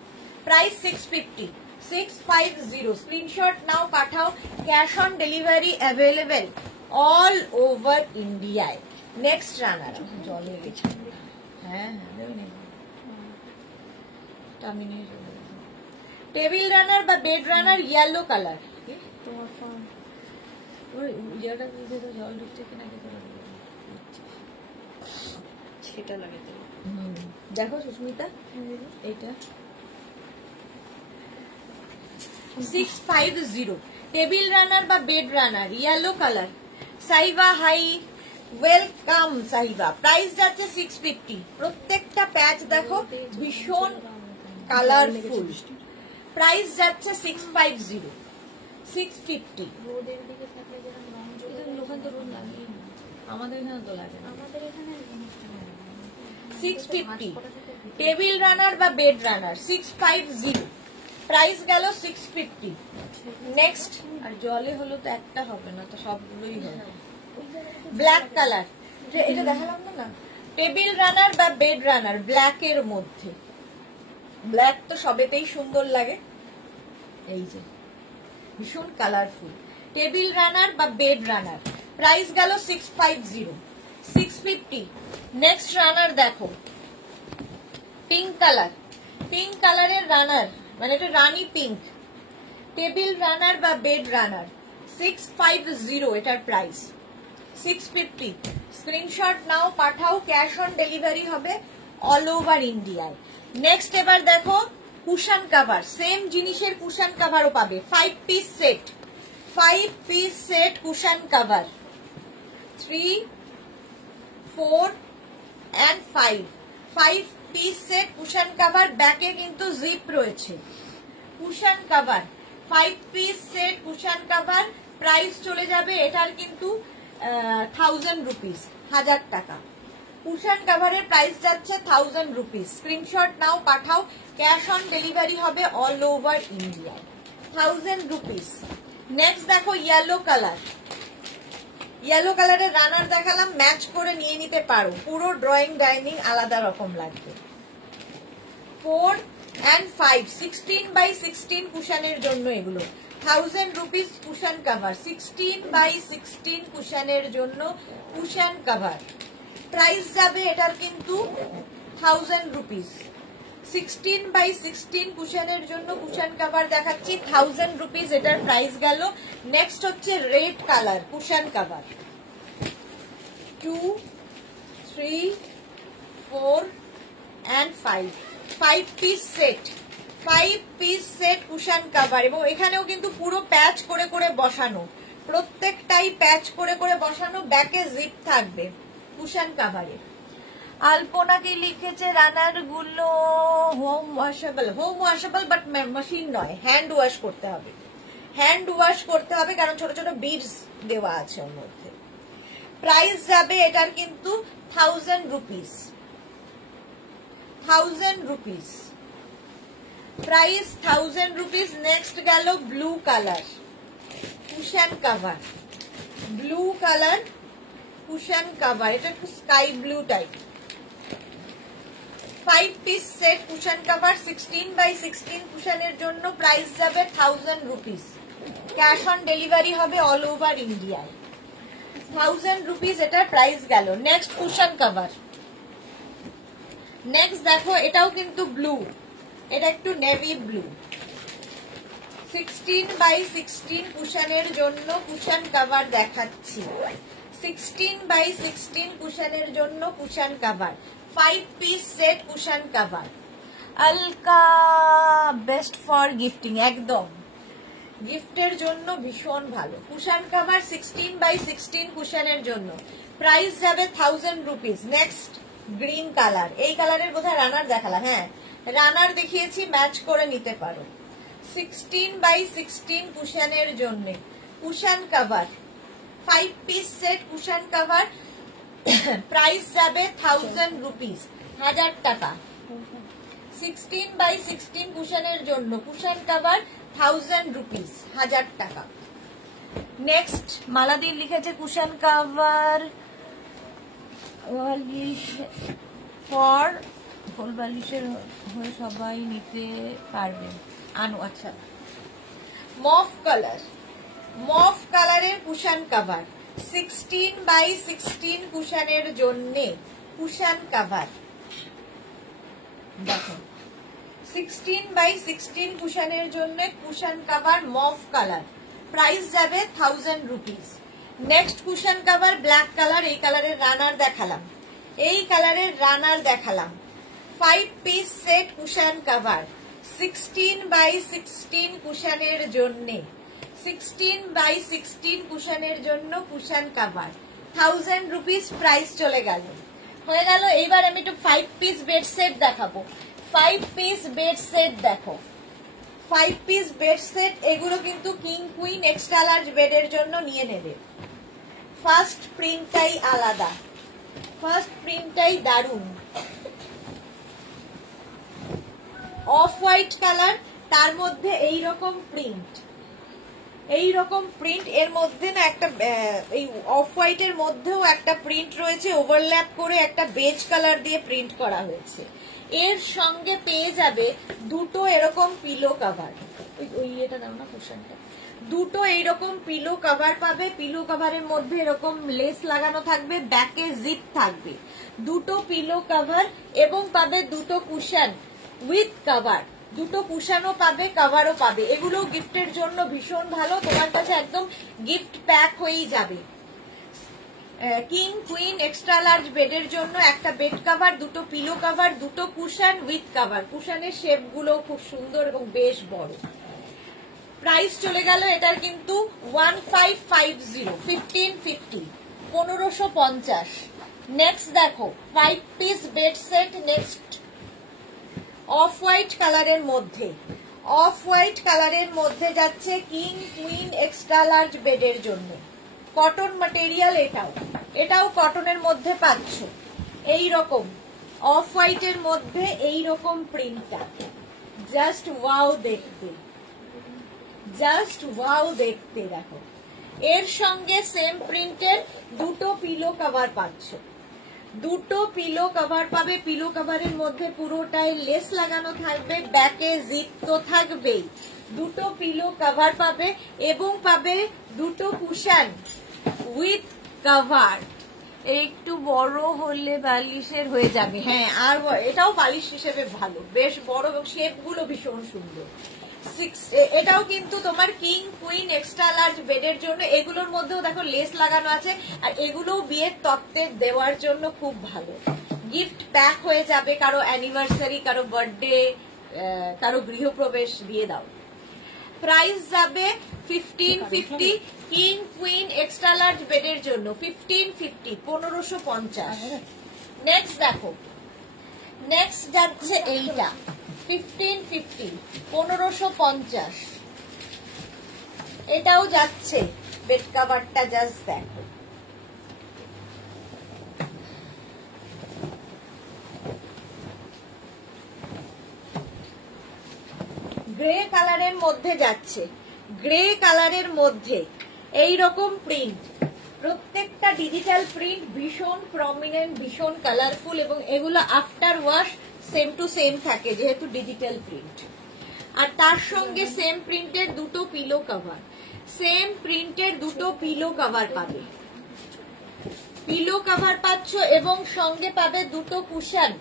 প্রাইস 650, 650। স্ক্রিনশট নাও, পাঠাও। Cash on delivery available all over ইন্ডিয়ায়। নেক্সট রানার, জলে হ্যাঁ টেবিল রানার বা বেড রানার ইয়েলো কালার। জল ঢুকছে কিনা সেটা লাগে দেখো সুস্মিতা। এইটা 650। টেবিল রানার বা bed runner yellow colour. Saiba hi, welcome Saiba. Price যাচ্ছে 650। প্রত্যেকটা প্যাচ দেখো ভীষণ কালারফুল। প্রাইস যাচ্ছে 650, 650। আমাদের এখানে তো লাগে না। 650 টেবিল রানার বা বেড রানার 650। প্রাইস গেল 650। নেক্সট, আর জলে হলো তো একটা হবে না, তো সবগুলোই হবে। ব্ল্যাক কালার, এটা দেখালাম না। টেবিল রানার বা বেড রানার ব্ল্যাক এর মধ্যে। ব্ল্যাক তো সবেতেই সুন্দর লাগে, এই যে ভীষণ কালারফুল। টেবিল রানার বা বেড রানার প্রাইস গেল 650, 650। নেক্সট রানার দেখো, পিঙ্ক কালার, পিঙ্ক কালারের রানার, মানে এটা রানী পিঙ্ক। টেবিল রানার বা বেড রানার 650 এটার প্রাইস, 650। স্ক্রিনশট নাও, পাঠাও। ক্যাশ অন ডেলিভারি হবে অল ওভার ইন্ডিয়ায়। নেক্সট এবার দেখো কুশন কাভার, সেম জিনিসের কুশন কাভারও পাবে। 5 piece set, 5 piece set cushion cover 3, 4 and 5। 5 piece set cushion cover, ব্যাকে কিন্তু জিপ রয়েছে। Cushion cover 5 piece set cushion cover, price চলে যাবে এটার কিন্তু 1000 রুপিস, 1000 টাকা। কুশন কাভারের প্রাইস যাচ্ছে 1000 রুপিস। স্ক্রিনশট নাও, পাঠাও। ক্যাশ অন ডেলিভারি হবে all over India, 1000 rupees. Next দেখো ইয়েলো কালার, ইয়েলো কালারের রানার দেখালাম, ম্যাচ করে নিয়ে নিতে পারো। পুরো ড্রয়িং ডাইনিং আলাদা রকম লাগবে। 4 and 5, 16 by 16 কুশনের জন্য এগুলো। 1000 রুপিস কুশন কভার, 16x16 কুশনের জন্য কুশন কভার। প্রাইস যাবে এটার কিন্তু 1000 রুপিস। 16x16 কুশনের জন্য কুশন কভার দেখাচ্ছি, 1000 রুপিস এটার প্রাইস গেল। নেক্সট হচ্ছে red colour cushion cover, 2, 3, 4 and 5 piece set, 5 piece set cushion cover. এবং এখানেও কিন্তু পুরো প্যাচ করে করে বসানো, প্রত্যেকটাই প্যাচ করে করে বসানো, ব্যাকে জিপ থাকবে কুশন কভারে। আলপনাকে লিখেছে রানার গুলো home washable, home washable but machine নয়, হ্যান্ড ওয়াশ করতে হবে, হ্যান্ড ওয়াশ করতে হবে, কারণ ছোট ছোট বিডস দেওয়া আছে ওর মধ্যে। প্রাইস যাবে এটার কিন্তু 1000 rupees, 1000 rupees price, 1000 rupees. Next গেল blue colour cushion cover, blue colour cushion cover, এটা একটু sky blue type. 5 piece set cushion cover, 16x16 কুশনের জন্য প্রাইস যাবে 1000 রুপিস। ক্যাশ অন ডেলিভারি হবে অল ওভার ইন্ডিয়ায়। 1000 রুপিস এটার প্রাইস গেল। নেক্সট কুশন কভার, নেক্সট দেখো এটাও কিন্তু ব্লু, এটা একটু নেভি ব্লু, 16x16 কুশনের জন্য কুশন কভার দেখাচ্ছি, 16x16 কুশনের জন্য cushion cover, 5 piece set cushion cover. Alka best for gifting, একদম গিফটের জন্য ভীষণ ভালো কুশন কভার, 16x16 কুশনের জন্য প্রাইস যাবে 1000 রুপিস। নেক্সট গ্রিন কালার, এই কালারের বোধহয় রানার দেখালাম, হ্যাঁ রানার দেখিয়েছি, ম্যাচ করে নিতে পারো। 16x16 কুশনের জন্য cushion cover, 5 piece set cushion cover, price যাবে 1000 রুপিস, 1000 টাকা। 16x16 কুশনের জন্য কুশন কভার 1000 রুপিস, 1000 টাকা। নেক্সট মালাদির লিখেছে কুশন কভার ফর ফুল বালিশের হয়ে সবাই নিতে পারবে। আনো, আচ্ছা মফ কালার, মফ কালারের কুশন কভার, 16x16 কুশনের জন্য কুশন কভার দেখো, 16x16 কুশনের জন্য কুশন কভার মফ কালার, প্রাইস যাবে 1000 rupees. Next cushion cover black colour, এই কালারের রানার দেখালাম, এই কালারের রানার দেখালাম, 5 piece set cushion cover, 16x16 কুশনের জন্য, 16x16 কুশনের জন্য কুশন কভার, 1000 রুপিস প্রাইস চলে গেল, হয়ে গেল। এইবার আমি একটু 5 পিস বেড সেট দেখাবো। 5 পিস বেড সেট দেখো, 5 পিস বেড সেট, এগুলো কিন্তু কিং কুইন এক্সট্রা লার্জ বেডের জন্য নিয়ে নেবে। ফার্স্ট প্রিন্টটাই আলাদা, ফার্স্ট প্রিন্টটাই দারুন, অফ হোয়াইট কালার, তার মধ্যে এইরকম প্রিন্ট, এইরকম প্রিন্ট, এর মধ্যে না একটা এই অফ হোয়াইটের মধ্যেও একটা প্রিন্ট রয়েছে, ওভারল্যাপ করে একটা বেজ কালার দিয়ে প্রিন্ট করা হয়েছে। এর সঙ্গে পেয়ে যাবে দুটো এরকম পিলো কভার, ওই এটা দাও না কুশনটা, দুটো এইরকম পিলো কভার পাবে, পিলো কভারের মধ্যে এরকম লেস লাগানো থাকবে, ব্যাকে জিপ থাকবে, দুটো পিলো কভার, এবং পাবে দুটো কুশন উইথ কভার, দুটো কুশনও পাবে, কভারও পাবে। এগুলো গিফটের জন্য ভীষণ ভালো, তোমার কাছে একদম গিফট প্যাক হয়েই যাবে। কিং কুইন এক্সট্রা লার্জ বেডের জন্য একটা বেড কভার, দুটো পিলো কভার, দুটো কুশন উইথ কভার, কুশনের শেপ গুলো খুব সুন্দর এবং বেশ বড়। প্রাইস চলে গেল এটার কিন্তু 1550, 1550, 1550। নেক্সট দেখো 5 piece bed set, next off white কালারের মধ্যে, অফ হোয়াইট কালারের মধ্যে যাচ্ছে কিং কুইন এক্সট্রা লার্জ বেডের জন্য, কটন ম্যাটেরিয়াল, এটাও কটনের মধ্যে পাচ্ছ। এই রকম অফ হোয়াইটের মধ্যে এই রকম প্রিন্টটা, জাস্ট ওয়াও দেখতে, জাস্ট ওয়াও দেখতে। দেখো এর সঙ্গে সেম প্রিন্টের দুটো পিলো কভার পাচ্ছ, দুটো পিলো কভার পাবে, পিলো কভারের মধ্যে পুরোটাই লেস লাগানো থাকবে, ব্যাকে জিপ তো থাকবেই, দুটো পিলো কভার পাবে এবং পাবে দুটো কুশন উইথ কভার। একটু বড় হলে বালিশের হয়ে যাবে, হ্যাঁ আর এটাও বালিশ হিসেবে ভালো, বেশ বড় এবং শেপ গুলো ভীষণ সুন্দর। এটাও কিন্তু তোমার কিং কুইন এক্সট্রা লার্জ বেডের জন্য। এগুলোর মধ্যেও দেখো লেস লাগানো আছে, আর এগুলো বিয়ের তত্ত্বে দেওয়ার জন্য খুব ভালো। গিফট প্যাক হয়ে যাবে, কারো অ্যানিভার্সারি, কারো বার্থডে, কারো গৃহপ্রবেশ দিয়ে দাও। প্রাইস যাবে 1550 কিং কুইন এক্সট্রা লার্জ বেডের জন্য 1550, 1550। নেক্সট দেখো, নেক্সট যাচ্ছে এইটা 1550, 1550। এটাও যাচ্ছে, বেড কভারটা জাস্ট দেখো, গ্রে কালারের মধ্যে যাচ্ছে, গ্রে কালারের মধ্যে এইরকম প্রিন্ট, প্রত্যেকটা ডিজিটাল প্রিন্ট, ভীষণ প্রমিনেন্ট, ভীষণ কালারফুল, এবং এগুলো after wash same to same থাকে যেহেতু ডিজিটাল প্রিন্ট। আর তার সঙ্গে সেম প্রিন্টের দুটো পিলো কভার, সেম প্রিন্টের দুটো পিলো কভার পাবে, পিলো কভার পাচ্ছ এবং সঙ্গে পাবে দুটো কুশন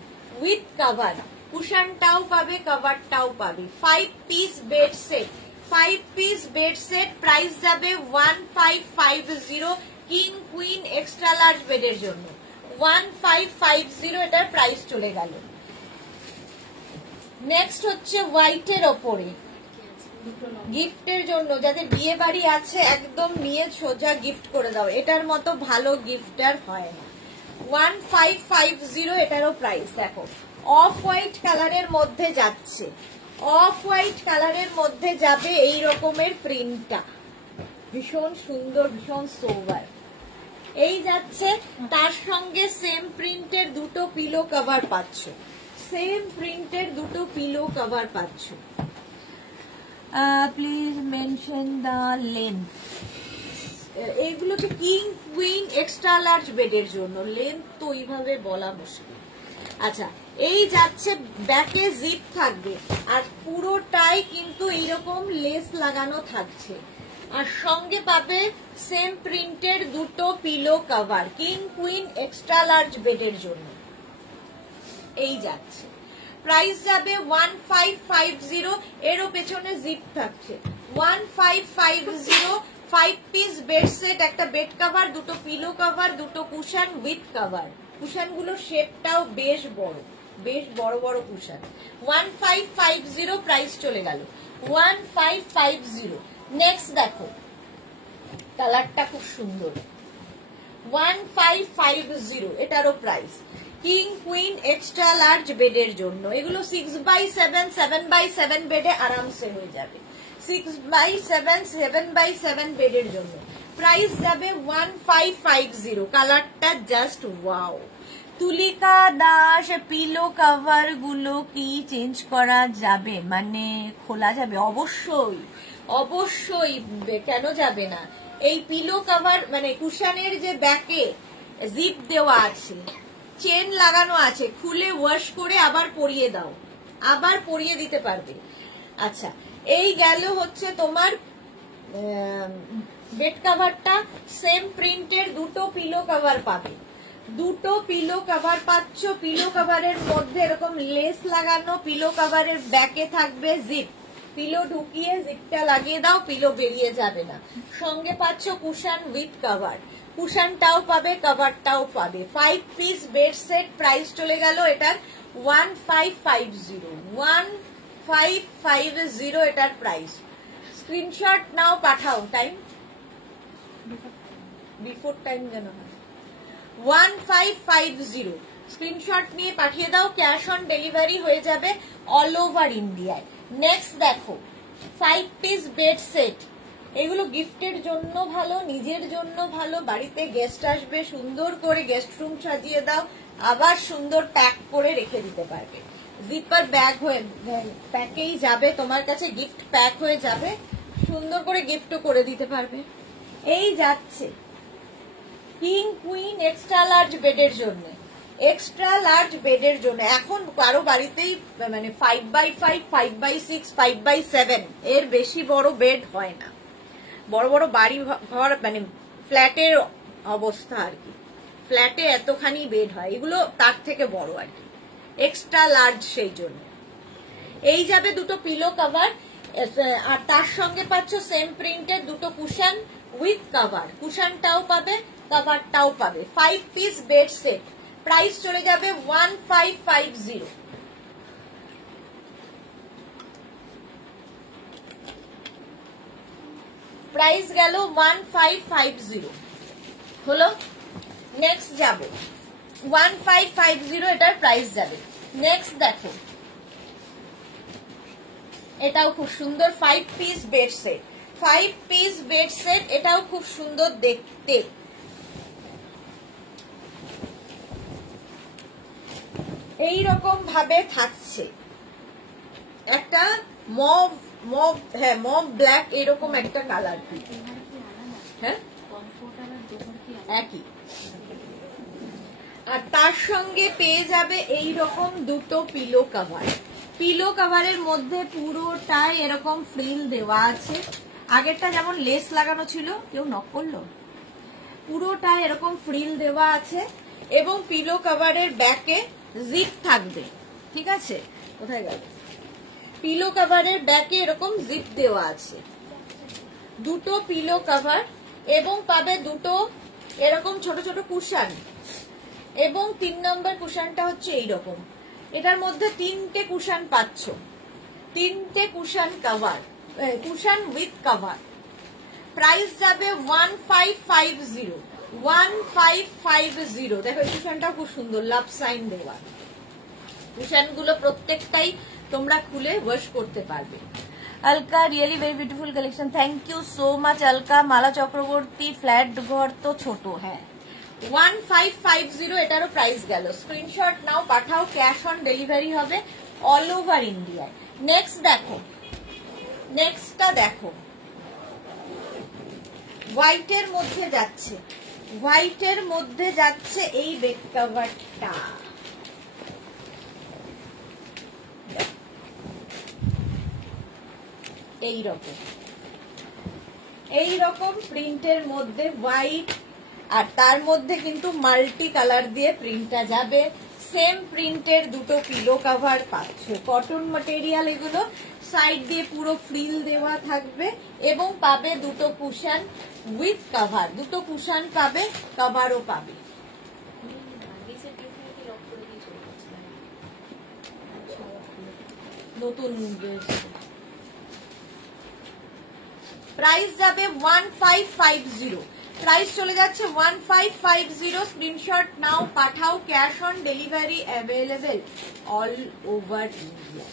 উইথ কভার, কুশনটাও পাবে, কভারটাও পাবে। 5 piece bed set, 5 piece bed set, price যাবে 1550 কিং কুইন এক্সট্রা লার্জ বেডের জন্য 1550, এটার প্রাইস চলে গেল। নেক্সট হচ্ছে হোয়াইটের ওপরে গিফটের জন্য, যাদের বিয়ে বাড়ি আছে একদম নিয়ে সোজা গিফট করে দাও, এটার মতো ভালো গিফটার হয় না। 1550 এটারও প্রাইস দেখো। অফ হোয়াইট কালারের মধ্যে যাচ্ছে, অফ হোয়াইট কালারের মধ্যে যাবে এই রকমের প্রিন্টটা, ভীষণ সুন্দর, ভীষণ সোবার। এই যাচ্ছে, তার সঙ্গে সেম প্রিন্টের দুটো পিলো কভার পাচ্ছ, সেম প্রিন্টের দুটো পিলো কভার পাচ্ছ। Please mention the length. এইগুলোকে কিং কুইন এক্সট্রা লার্জ বেডের জন্য, লেন্থ তো ওইভাবে বলা মুশকিল। আচ্ছা, এই যাচ্ছে, ব্যাকে জিপ থাকবে, আর পুরোটাই কিন্তু এইরকম লেস লাগানো থাকছে, আর সঙ্গে পাবে সেম প্রিন্টের দুটো pillow cover, king queen extra large বেডের জন্য। এই যাচ্ছে, প্রাইস যাবে 1550, এরও পেছনে জিপ থাকছে 1550। 5 পিস বেড সেট, একটা বেড কভার, দুটো পিলো কভার, দুটো কুশন উইথ কভার, কুশন গুলো শেপটাও বেশ বড়, বেশ বড় বড় কুশন। 1550 প্রাইস চলে গেল 1550। নেক্সট দেখো, কালারটা খুব সুন্দর, 1550 এটারও price, king queen extra large বেডের জন্য। এগুলো 6x7, 7x7 বেডে আরামসে হয়ে যাবে, 6x7, 7x7 বেডের জন্য। প্রাইস যাবে 1550, কালারটা জাস্ট ওয়াও। তুলিকা দাস, পিলো কভার গুলো কি চেঞ্জ করা যাবে, মানে খোলা যাবে? অবশ্যই, অবশ্যই, কেন যাবে না। এই পিলো কভার মানে কুশনের যে ব্যাকে জিপ দেওয়া আছে, চেন লাগানো আছে, খুলে ওয়াশ করে আবার পরিয়ে দাও, আবার পরিয়ে দিতে পারবে। আচ্ছা, এই গেল হচ্ছে তোমার বেড কভারটা, সেম প্রিন্টের দুটো পিলো কভার পাবে, দুটো পিলো কভার পাচ্ছ। পিলো কভারের মধ্যে এরকম লেস লাগানো, পিলো কভারের ব্যাকে থাকবে জিপ, পিলো ঢুকিয়ে জিপটা লাগিয়ে দাও, পিলো বেরিয়ে যাবে না। সঙ্গে পাচ্ছ কুশন উইথ কভার, কুশনটাও পাবে, কভারটাও পাবে। 5 পিস বেড সেট, প্রাইস চলে গেল এটার 1550, 1550 এটার প্রাইস। স্ক্রিনশট নাও, পাঠাও, টাইম বিফোর টাইম যেন হয়। 1550 স্ক্রিনশট নিয়ে পাঠিয়ে দাও, ক্যাশ অন ডেলিভারি হয়ে যাবে অল ওভার ইন্ডিয়ায়। নেক্সট দেখো, 5 পিস বেড সেট, এগুলো গিফটের জন্য ভালো, নিজের জন্য ভালো, বাড়িতে গেস্ট আসবে, সুন্দর করে গেস্ট রুম সাজিয়ে দাও, আবার সুন্দর প্যাক করে রেখে দিতে পারবে। জিপার ব্যাগ হয়ে প্যাকেই যাবে, তোমার কাছে গিফট প্যাক হয়ে যাবে, সুন্দর করে গিফটও করে দিতে পারবে। এই যাচ্ছে কিং কুইন এক্সট্রা লার্জ বেডের জন্য, এক্সট্রা লার্জ বেডের জন্য। এখন কারো বাড়িতেই মানে 5x5, 5x6, 5x7 এর বেশি বড় বেড হয় না। বড় বড় বাড়ি ঘর মানে ফ্ল্যাটের অবস্থা আর কি, ফ্ল্যাটে এতখানি বেড হয়, এগুলো তার থেকে বড় আর কি, এক্সট্রা লার্জ। সেই জন্য এই যাবে দুটো পিলো কভার, আর তার সঙ্গে পাচ্ছ সেম প্রিন্টের দুটো কুশন উইথ কভার, কুশনটাও পাবে কভারটাও পাবে। 5 পিস বেড সেট, প্রাইস চলে যাবে 1550। প্রাইস গেল 1550 হলো। নেক্সট যাব 1550, এটার প্রাইস যাবে। নেক্সট দেখো, এটাও খুব সুন্দর 5 piece bed set, 5 piece bed set, এটাও খুব সুন্দর দেখতে। এই রকম ভাবে থাকছে একটা মভ মভ, হ্যাঁ মভ ব্ল্যাক, এরকম একটা কালার। হ্যাঁ একই, আর তার সঙ্গে পেয়ে যাবে এই রকম দুটো পিলো কভার। পিলো কভারের মধ্যে পুরোটাই এরকম ফ্রিল দেওয়া আছে, আগেরটা যেমন লেস লাগানো ছিল, কেউ নক করলো, পুরোটা এরকম ফ্রিল দেওয়া আছে এবং পিলো কভারের ব্যাকে জিপ থাকবে। ঠিক আছে, কোথায় গেল? পিলো কভারের ব্যাকে এরকম জিপ দেওয়া আছে, দুটো পিলো কভার এবং পাবে দুটো এরকম ছোট ছোট কুশন, এবং 3 নম্বর কুশনটা হচ্ছে এইরকম। এটার মধ্যে 3টে কুশন পাচ্ছ, 3টে cushion cover, cushion with cover. Price যাবে 1550, 1550। দেখো এই কুশনটা খুব সুন্দর, লাভ সাইন দেওয়া। কুশন গুলো প্রত্যেকটাই তোমরা খুলে ওয়াশ করতে পারবে। Alka really very beautiful collection, thank you so much Alka. Mala Chakraborty flat घर तो छोट है। 1550 এটারও প্রাইস গেল। স্ক্রিনশট নাও, পাঠাও, ক্যাশ অন ডেলিভারি হবে অল ওভার ইন্ডিয়ায়। নেক্সট দেখো, নেক্সটটা দেখো, হোয়াইটের মধ্যে যাচ্ছে, হোয়াইটের মধ্যে যাচ্ছে এই বেড কভারটা। এইরকম প্রিন্টের মধ্যে হোয়াইট, আর তার মধ্যে কিন্তু মাল্টি কালার দিয়ে প্রিন্টটা যাবে। সেম প্রিন্টের দুটো পিলো কভার পাচ্ছ, কটন ম্যাটেরিয়াল এগুলো, সাইড দিয়ে পুরো ফ্রিল দেওয়া থাকবে এবং পাবে দুটো কুশন উইথ কভার, দুটো কুশন পাবে, কভারও পাবে। নতুন প্রাইস যাবে 1550, প্রাইস চলে যাচ্ছে 1550। স্ক্রিনশট নাও, পাঠাও, cash on delivery available all over India,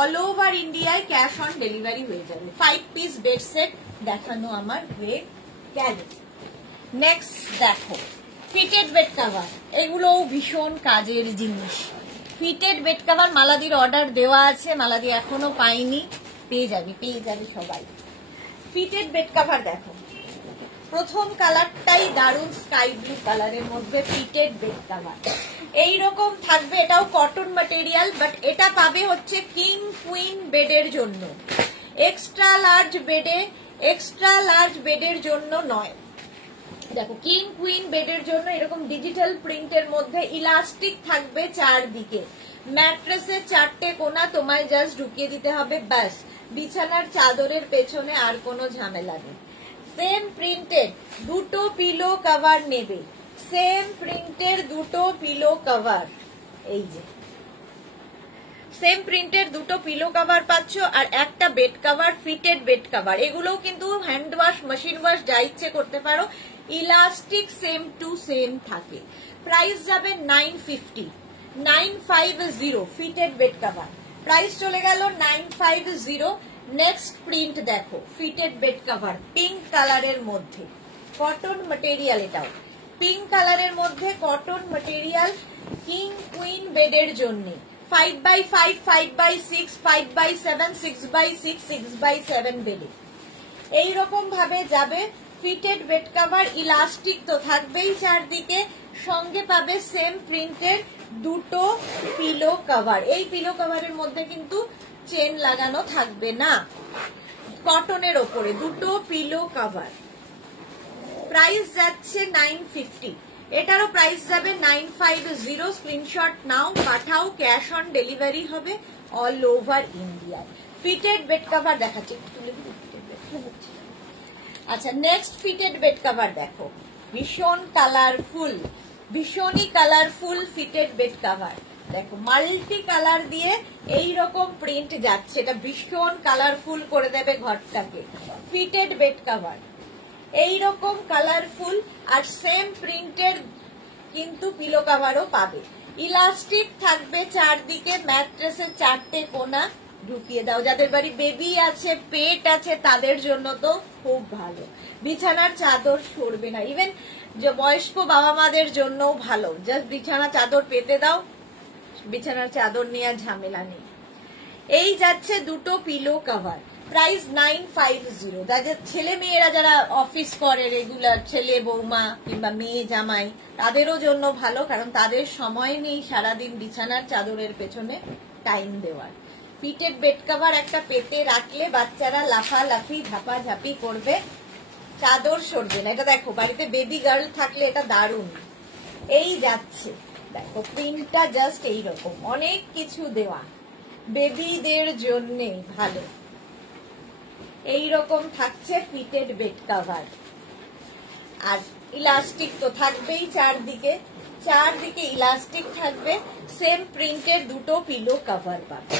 all over ইন্ডিয়ায় ক্যাশ অন ডেলিভারি হয়ে যাবে। 5 পিস বেড সেট দেখানো আমার হয়ে গেল। নেক্সট দেখো ফিটেড বেড কভার, এগুলো ভীষণ কাজের জিনিস। ফিটেড বেড কভার মালাদির অর্ডার দেওয়া আছে, মালাদি এখনো পাইনি, পেয়ে যাবে, পেয়ে যাবে সবাই। ফিটেড বেড কভার দেখো, প্রথম কালারটাই দারুণ স্কাই ব্লু কালারের মধ্যে ফিটেড বেড কভার এইরকম থাকবে। এটাও কটন ম্যাটেরিয়াল, বাট এটা পাবে হচ্ছে কিং কুইন বেডের জন্য, এক্সট্রা লার্জ বেডে, এক্সট্রা লার্জ বেডের জন্য নয়। দেখো কিং কুইন বেডের জন্য এরকম ডিজিটাল প্রিন্টের মধ্যে ইলাস্টিক থাকবে চারদিকে, ম্যাট্রেসের 4টে কোনা তোমায় জাস্ট ঢুকিয়ে দিতে হবে, ব্যাস, বিছানার চাদরের পেছনে আর কোনো ঝামেলা নেই। সেম প্রিন্টেড দুটো পিলো কভার নেবে, সেম প্রিন্টের দুটো পিলো কভার, এই যে সেম প্রিন্টের দুটো পিলো কভার পাচ্ছ, আর একটা bed cover, fitted bed cover. এগুলোও কিন্তু হ্যান্ড ওয়াশ, মেশিন ওয়াশ যা ইচ্ছে করতে পারো, ইলাস্টিক সেম টু সেম থাকে। প্রাইস যাবে 950, 950 ফিটেড বেড কভার, প্রাইস চলে গেল 950। নেক্সট প্রিন্ট দেখো, ফিটেড বেড কভার পিঙ্ক কালারের মধ্যে, কটন ম্যাটেরিয়াল, এটাও পিঙ্ক কালারের মধ্যে কটন ম্যাটেরিয়াল, কিং কুইন বেডের জন্য 5x5, 5x6, 5x7, 6x6, 6x7 বেডে এইরকম ভাবে যাবে। ফিটেড বেড কভার, ইলাস্টিক তো থাকবেই চারদিকে, সঙ্গে পাবে সেম প্রিন্টের দুটো পিলো কভার। এই পিলো কভারের মধ্যে কিন্তু চেন লাগানো থাকবে না, কটনের ওপরে দুটো পিলো কভার। প্রাইস যাচ্ছে 950, এটারও প্রাইস যাবে 950। স্ক্রিনশট নাও, পাঠাও, ক্যাশ অন ডেলিভারি হবে all over India. Fitted bed cover দেখাচ্ছি। আচ্ছা, নেক্সট ফিটেড বেড কভার দেখো, ভীষণ কালারফুল, ভীষণই কালারফুল ফিটেড বেড কভার। দেখো মাল্টি কালার দিয়ে এই রকম প্রিন্ট যাচ্ছে, এটা ভীষণ কালারফুল করে দেবে ঘরটাকে। ফিটেড বেড কভার এইরকম কালারফুল, আর সেম প্রিন্টের কিন্তু পিলো কভারও পাবে। ইলাস্টিক থাকবে চারদিকে, ম্যাট্রেসের চারটে কোনা ঢুকিয়ে দাও। যাদের বাড়ি বেবি আছে, পেট আছে, তাদের জন্য তো খুব ভালো, বিছানার চাদর সরবে না। ইভেন যে বয়স্ক বাবা মাদের জন্য ভালো, জাস্ট বিছানা চাদর পেতে দাও, বিছানার চাদর নিয়ে ঝামেলা নেই। এই যাচ্ছে দুটো পিলো কভার, প্রাইস 950। যাদের ছেলে মেয়েরা যারা অফিস করে রেগুলার, ছেলে বৌমা কিংবা মেয়ে জামাই, তাদেরও জন্য ভালো, কারণ তাদের সময় নেই সারাদিন বিছানার চাদরের পেছনে টাইম দেওয়ার। ফিটেড বেড কভার একটা পেতে রাখলে বাচ্চারা লাফালাফি ঝাপাঝাপি করবে, চাদর সরবে না। এটা দেখো, বাড়িতে বেবি গার্ল থাকলে এটা দারুণ। এই যাচ্ছে, দেখো প্রিন্টটা জাস্ট এইরকম, অনেক কিছু দেওয়া, বেবিদের জন্য ভালো। এইরকম থাকছে ফিটেড বেড কভার, আর ইলাস্টিক তো থাকবেই চারদিকে, চারদিকে ইলাস্টিক থাকবে। সেম প্রিন্টের দুটো পিলো কভার পাবে,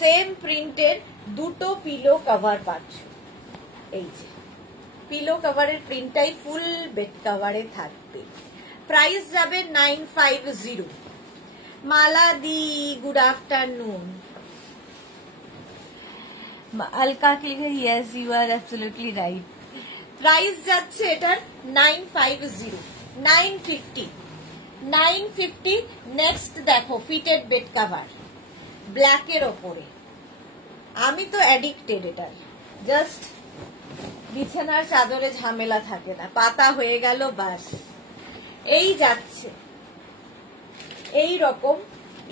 সেম প্রিন্টের দুটো পিলো কভার পাচ্ছ। এই যে পিলো কভারের প্রিন্টটাই ফুল বেড কভারে থাকবে। প্রাইস যাবে 950। মালা দি, গুড আফটারনুন। আলকা কে yes, you are absolutely right. Price যাচ্ছে এটার 950, 950, 950। নেক্সট দেখো ফিটেড বেড কভার ব্ল্যাকের ওপরে, আমি তো অ্যাডিক্টেড এটার, জাস্ট বিছানার চাদরে ঝামেলা থাকে না, পাতা হয়ে গেল বাস। এই যাচ্ছে এই রকম,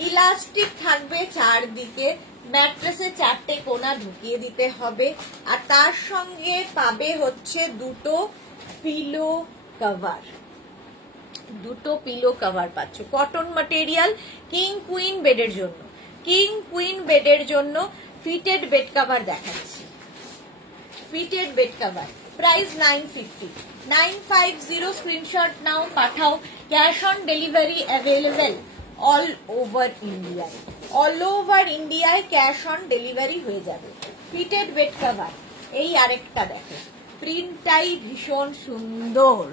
ইলাস্টিক থাকবে চারদিকে, ম্যাট্রেসে চারটে কোনা ঢুকিয়ে দিতে হবে, আর তার সঙ্গে পাবে হচ্ছে দুটো পিলো কভার, দুটো পিলো কভার পাচ্ছ। কটন ম্যাটেরিয়াল, কিং কুইন বেডের জন্য, কিং কুইন বেডের জন্য ফিটেড বেড কভার দেখাচ্ছি। Fitted bed cover price 950, 950। Screenshot নাও, পাঠাও, cash on delivery available all over ইন্ডিয়ায়, অল ওভার ইন্ডিয়ায় ক্যাশ অন ডেলিভারি হয়ে যাবে। ফিটেড বেড কভার এই আরেকটা দেখো, প্রিন্টটাই ভীষণ সুন্দর।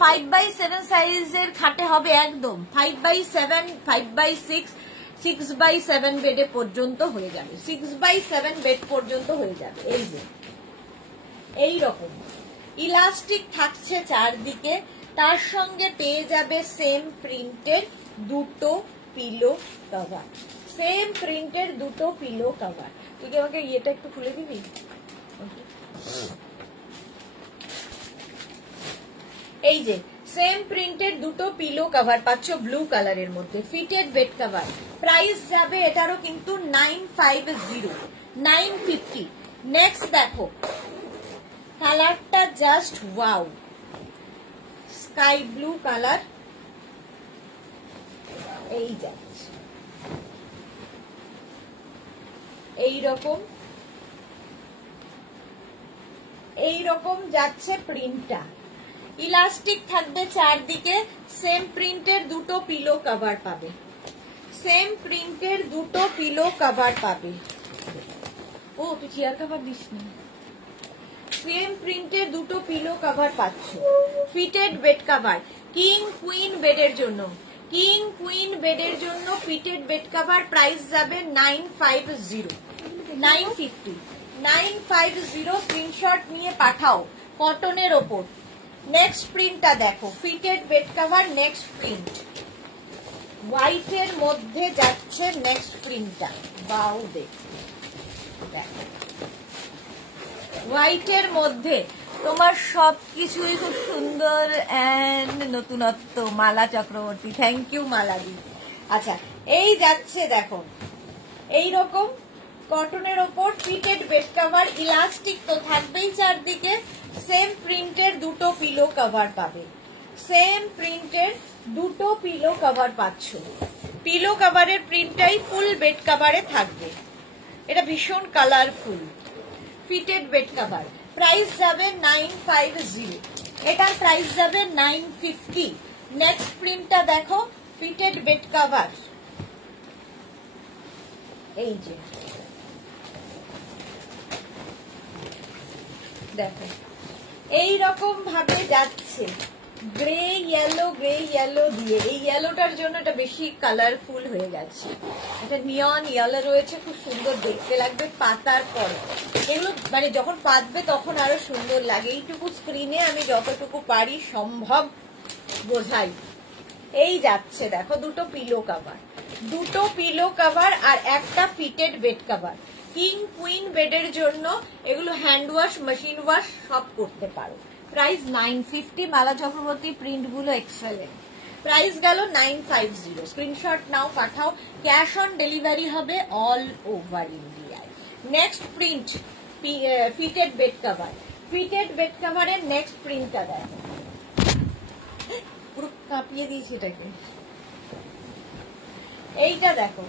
5x7 সাইজের খাটে হবে একদম, 5x7, 5x6, 6x7 বেডে পর্যন্ত হয়ে যাবে, 6x7 বেড পর্যন্ত হয়ে যাবে। এই যে এইরকম ইলাস্টিক থাকছে চারদিকে, তার সঙ্গে পেয়ে যাবে সেম প্রিন্টের দুটো পিলো কভার, সেম প্রিন্টের দুটো পিলো কভার। তুই কি আমাকে ইয়েটা একটু খুলে দিবি? এই যে সেম প্রিন্টের দুটো পিলো কভার পাচ্ছ ব্লু কালারের মধ্যে, ফিটেড বেড কভার। প্রাইস যাবে এটারও কিন্তু 950, 950। নেক্সট দেখো কালারটা just wow, sky blue colour. এই যাচ্ছে এইরকম, এইরকম যাচ্ছে প্রিন্টটা, ইলাস্টিক থাকবে চারদিকে, সেম প্রিন্টের দুটো পিলো কভার পাবে, সেম প্রিন্টের দুটো পিলো কভার পাবে। ও তুই চেয়ার কভার দিস না, সেম প্রিন্টের দুটো পিলো কভার পাচ্ছ। Fitted bed cover king queen বেডের জন্য, কিং কুইন বেডের জন্য ফিটেড বেড কভার। প্রাইস যাবে 950, 950, 950। স্ক্রিনশট নিয়ে পাঠাও, কটনের ওপর। নেক্সট প্রিন্টটা দেখো, fitted bed cover next print, হোয়াইটের মধ্যে যাচ্ছে নেক্সট প্রিন্টটা। বাউ দেখো, হোয়াইটের মধ্যে তোমার সবকিছুই খুব সুন্দর এন্ড নতুনত্ব। মালা চক্রবর্তী, থ্যাংক ইউ মালাদি। আচ্ছা, এই যাচ্ছে দেখো এইরকম কটনের ওপর ফিটেড বেড কভার, ইলাস্টিক তো থাকবেই চারদিকে। সেম প্রিন্টের দুটো পিলো কভার পাবে, সেম প্রিন্টের দুটো পিলো কভার পাচ্ছ। পিলো কভারের প্রিন্টটাই ফুল বেড কভারে থাকবে। এটা ভীষণ colourful fitted bed cover. Price যাবে 950, এটার প্রাইস যাবে 950। নেক্সট প্রিন্টটা দেখো, ফিটেড বেড কভার, এই যে দেখো এই রকম ভাবে যাচ্ছে গ্রে ইয়েলো দিয়ে। এই ইয়েলোটার জন্য এটা বেশি কালারফুল হয়ে যাচ্ছে। এটা নিয়ন ইয়েলো রয়েছে, খুব সুন্দর দেখতে লাগবে পাতার পর। এগুলো মানে যখন পাতবে তখন আরো সুন্দর লাগে। এইটুকু স্ক্রিনে আমি যতটুকু পারি সম্ভব বোঝাই। এই যাচ্ছে দেখো দুটো পিলো কভার, দুটো পিলো কভার আর একটা fitted bed cover. King queen বেডের জন্য এগুলো হ্যান্ড ওয়াশ, মেশিন ওয়াশ সব করতে পারো। প্রাইস 950। মালা চক্রবর্তী প্রিন্ট গুলো এক্সেলেন্ট। প্রাইস গেল 950। স্ক্রিনশট নাও, পাঠাও। ক্যাশ অন ডেলিভারি হবে অল ওভার ইন্ডিয়ায়। Next print fitted bed cover. Fitted bed কভারের নেক্সট প্রিন্টটা দেখো, পুরো কাঁপিয়ে দিয়েছি এটাকে। এইটা দেখো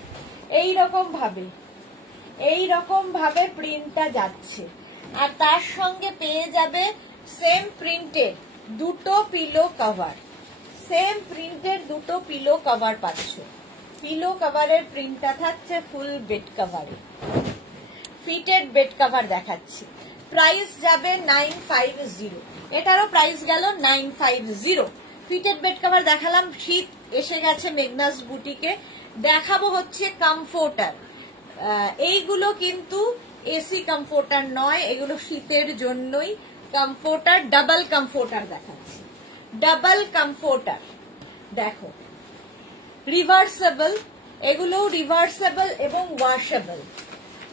এইরকম ভাবে প্রিন্টটা যাচ্ছে। আর তার সঙ্গে পেয়ে যাবে সেম প্রিন্টের দুটো পিলো কভার। সেম প্রিন্টের দুটো পিলো কভার পাচ্ছ। পিলো কভারের প্রিন্টটা থাকছে ফুল বেড কভারে। ফিটেড বেড কভার দেখাচ্ছি। প্রাইস যাবে 950। এটারও প্রাইস গেল 950। ফিটেড বেড কভার দেখালাম, শীত এসে গেছে মেঘনাস বুটিকে। দেখাবো হচ্ছে কমফোর্টার। এইগুলো কিন্তু এসি কমফোর্টার নয়, এগুলো শীতের জন্যই কমফোর্টার। ডাবল কমফোর্টার দেখাচ্ছি। ডাবল কমফোর্টার দেখো, রিভার্সেবল, এগুলো রিভার্সেবল এবং ওয়াশেবল।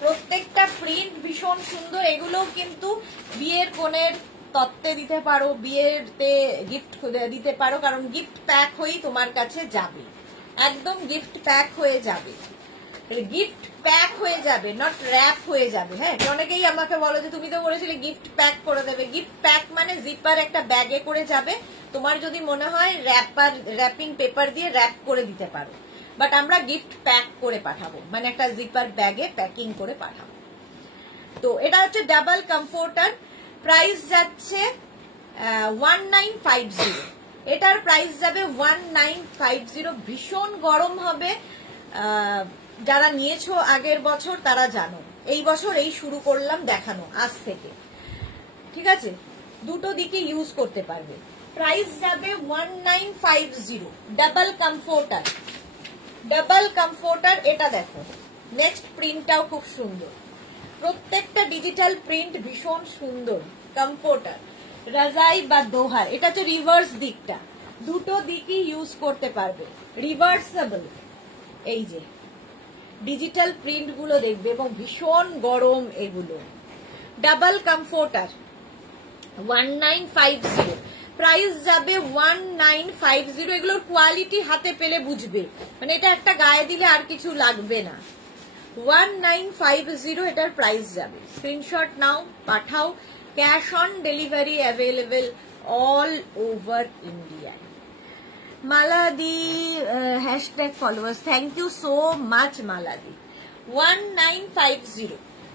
প্রত্যেকটা প্রিন্ট ভীষণ সুন্দর। এগুলো কিন্তু বিয়ের কোণের তত্ত্বে দিতে পারো, বিয়েতে গিফট দিতে পারো, কারণ গিফট প্যাক হয়েই তোমার কাছে যাবে, একদম গিফট প্যাক হয়ে যাবে। গিফট প্যাক হয়ে যাবে, নট র্যাপ হয়ে যাবে। হ্যাঁ, অনেকেই আমাকে বলো যে তুমি তো বলেছিলে গিফট প্যাক করে দেবে। গিফট প্যাক মানে জিপার একটা ব্যাগে করে যাবে। তোমার যদি মনে হয় র্যাপিং পেপার দিয়ে র্যাপ করে দিতে পারো, বাট আমরা গিফট প্যাক করে পাঠাবো, মানে একটা জিপার ব্যাগে প্যাকিং করে পাঠাবো। তো এটা হচ্ছে ডাবল কমফোর্টার। প্রাইস যাচ্ছে 1950। এটার প্রাইস যাবে 1950। ভীষণ গরম হবে। যারা নিয়েছো আগের বছর তারা জানো, এই বছর এই শুরু করলাম দেখানো আজ থেকে, ঠিক আছে? দুটো দিকে ইউজ করতে পারবে। প্রাইস যাবে 1950। Double comforter, double comforter. এটা দেখো নেক্সট প্রিন্টটাও খুব সুন্দর। প্রত্যেকটা ডিজিটাল প্রিন্ট ভীষণ সুন্দর। কমফোর্টার, রাজাই বা দোহার। এটা হচ্ছে রিভার্স দিকটা, দুটো দিকই ইউজ করতে পারবে। রিভার্সেবল, এই যে ডিজিটাল প্রিন্ট গুলো দেখবে এবং ভীষণ গরম এগুলো। Double comforter 1950। প্রাইস যাবে 1950। এগুলোর কোয়ালিটি হাতে পেলে বুঝবে, মানে এটা একটা গায়ে দিলে আর কিছু লাগবে না। 1950 এটার প্রাইস যাবে। স্ক্রিনশট নাও, পাঠাও। Cash on delivery available all over India. মালাদি hashtag followers, thank you so much মালাদি। 1950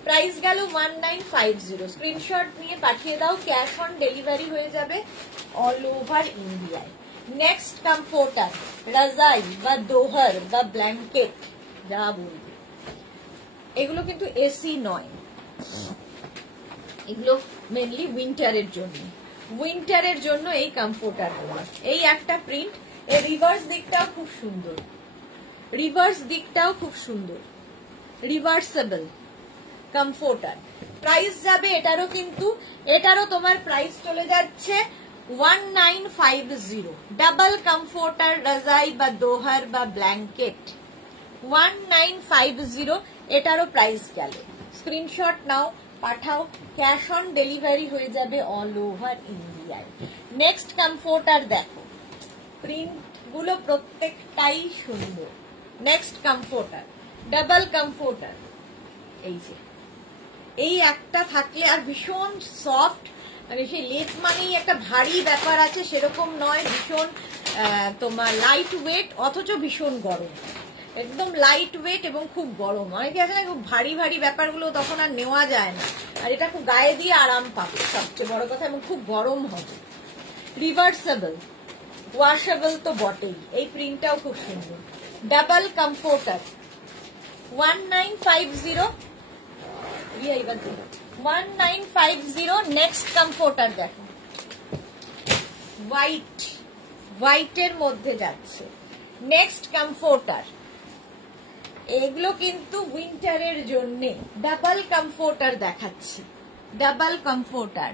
প্রাইস গেল 1950। স্ক্রিনশট নিয়ে পাঠিয়ে দাও, ক্যাশ অন ডেলিভারি হয়ে যাবে অল ওভার ইন্ডিয়ায়। নেক্সট কমফোর্টার, রাজাই বা দোহার বা ব্ল্যাঙ্কেট যা বলবে। এগুলো কিন্তু এসি নয়, এগুলো মেনলি উইন্টারের জন্য। উইন্টারের জন্য এই কমফোর্টার। এই একটা প্রিন্ট। এর রিভার্স দিকটাও খুব সুন্দর, রিভার্স দিকটাও খুব সুন্দর। Reversible comforter. প্রাইস যাবে এটারও, কিন্তু এটারও তোমার প্রাইস চলে যাচ্ছে 1950। ডাবল কমফোর্টার, রাজাই বা দোহার বা ব্ল্যাঙ্কেট 1950। এটারও প্রাইস গেল। স্ক্রিনশট নাও, পাঠাও, ক্যাশ অন ডেলিভারি হয়ে যাবে অল ওভার ইন্ডিয়ায়। নেক্সট কমফোর্টার দেখো, প্রিন্ট গুলো প্রত্যেকটাই সুন্দর। নেক্সট কমফোর্টার, ডাবল কমফোর্টার, এই যে এই একটা থাকলে আর ভীষণ সফট, মানে সেই লেপ মানেই একটা ভারী ব্যাপার আছে সেরকম নয়, ভীষণ তোমার লাইট ওয়েট অথচ ভীষণ গরম, একদম লাইট ওয়েট এবং খুব গরম। অনেকে আছে না খুব ভারী ভারী ব্যাপারগুলো তখন আর নেওয়া যায় না, আর এটা খুব গায়ে দিয়ে আরাম পাবে সবচেয়ে বড় কথা, এবং খুব গরম হবে। রিভার্সেবল, ওয়াশেবল তো বটেই, এই প্রিন্টটাও খুব সুন্দর। Double comforter 1950, 1950। নেক্সট কমফোর্টার দেখো, হোয়াইট, হোয়াইটের মধ্যে যাচ্ছে। নেক্সট কমফোর্টার, এগুলো কিন্তু উইন্টারের জন্য। ডাবল কমফোর্টার দেখাচ্ছি, ডাবল কমফোর্টার,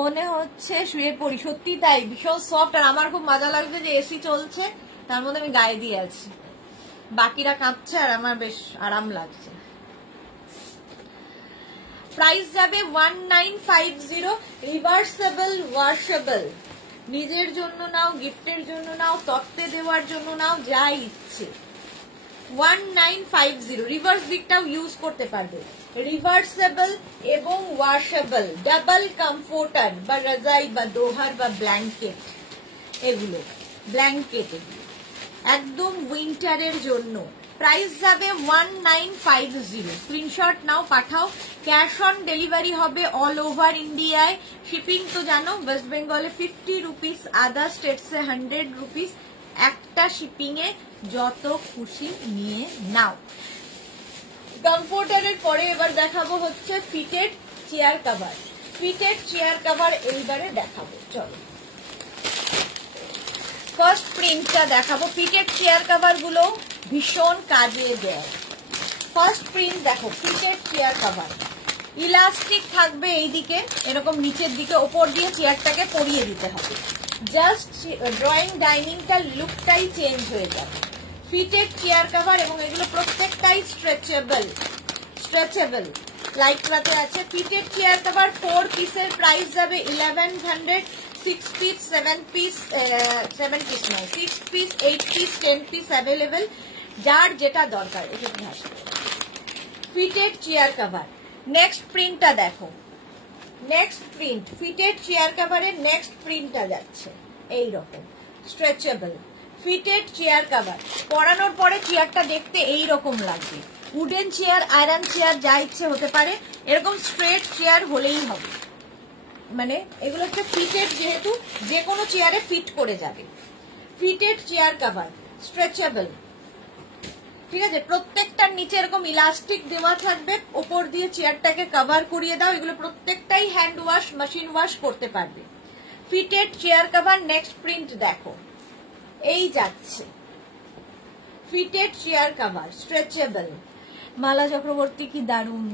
মনে হচ্ছে শুয়ে পড়ি, সত্যি তাই, ভীষণ সফট। আর আমার খুব মজা লাগছে যে এসি চলছে, তার মধ্যে আমি গায়ে দিয়ে আছি, বাকিরা কাঁপছে আর আমার বেশ আরাম লাগছে। প্রাইস যাবে 1950। রিভার্সেবল, ওয়াশেবল, নিজের জন্য নাও, গিফটের জন্য নাও, তত্ত্বে দেওয়ার জন্য নাও, যা ইচ্ছে। 1950, রিভার্স দিকটাও ইউজ করতে পারবে। রিভার্সেবল এবং ওয়াশেবল, ডাবল কমফোর্টার বা রাজাই বা দোহার বা ব্ল্যাঙ্কেট, এগুলো ব্ল্যাঙ্কেট, এগুলো একদম উইন্টারের জন্য। প্রাইস যাবে 1950। স্ক্রিনশট নাও, পাঠাও, ক্যাশ অন ডেলিভারি হবে অল ওভার ইন্ডিয়ায়। শিপিং তো জানো, ওয়েস্ট বেঙ্গলে 50 রুপিস, আদার স্টেটসে 100 রুপিস। একটা শিপিং এ যত খুশি নিয়ে নাও। কমফোর্টারের পরে এবার দেখাবো হচ্ছে fitted chair cover. Fitted chair cover এইবারে দেখাবো, চলো ফার্স্ট প্রিন্টটা দেখাবো। ফিটেড চেয়ার কভার গুলো ভীষণ কাজে দেয়। ফার্স্ট প্রিন্ট দেখো, ফিটেড চেয়ার কভার, ইলাস্টিক থাকবে এইদিকে, এরকম নিচের দিকে, ওপর দিয়ে চেয়ারটাকে পরিয়ে দিতে হবে, জাস্ট ড্রয়িং ডাইনিংটার লুকটাই চেঞ্জ হয়ে যাবে। ফিটেড চেয়ার কভার, এবং এগুলো প্রত্যেকটাই স্ট্রেচেবল, স্ট্রেচেবল লাইক্রাতে আছে। ফিটেড চেয়ার কভার 4 পিসের প্রাইস যাবে 1100। 6 পিস, 7 পিস, 7 পিস নয়, 6 পিস, 8 পিস, 10 পিস অ্যাভেলেবেল, যার যেটা দরকার। Fitted chair cover. নেক্সট প্রিন্টটা দেখো, নেক্সট প্রিন্ট, ফিটেড চেয়ার কভারের নেক্সট প্রিন্টটা যাচ্ছে এইরকম, স্ট্রেচেবল ফিটেড চেয়ার কভার। পরানোর পরে চেয়ারটা দেখতে এইরকম লাগবে। উডেন চেয়ার, আয়রন চেয়ার, যা ইচ্ছে হতে পারে, এরকম স্ট্রেট চেয়ার হলেই হবে। মানে এগুলো হচ্ছে ফিটেড, যেহেতু যে কোনো চেয়ারে ফিট করে যাবে। ফিটেড চেয়ার কভার, স্ট্রেচেবল, ঠিক আছে। প্রত্যেকটার নিচে এরকম ইলাস্টিক দেওয়া থাকবে, ওপর দিয়ে চেয়ারটাকে কভার করিয়ে দাও। এগুলো প্রত্যেকটাই হ্যান্ড ওয়াশ, মেশিন ওয়াশ করতে পারবে। Fitted chair cover. Next print দেখো, এই যাচ্ছে ফিটেড চেয়ার কভার, স্ট্রেচেবল। মালা চক্রবর্তী কি দারুণ,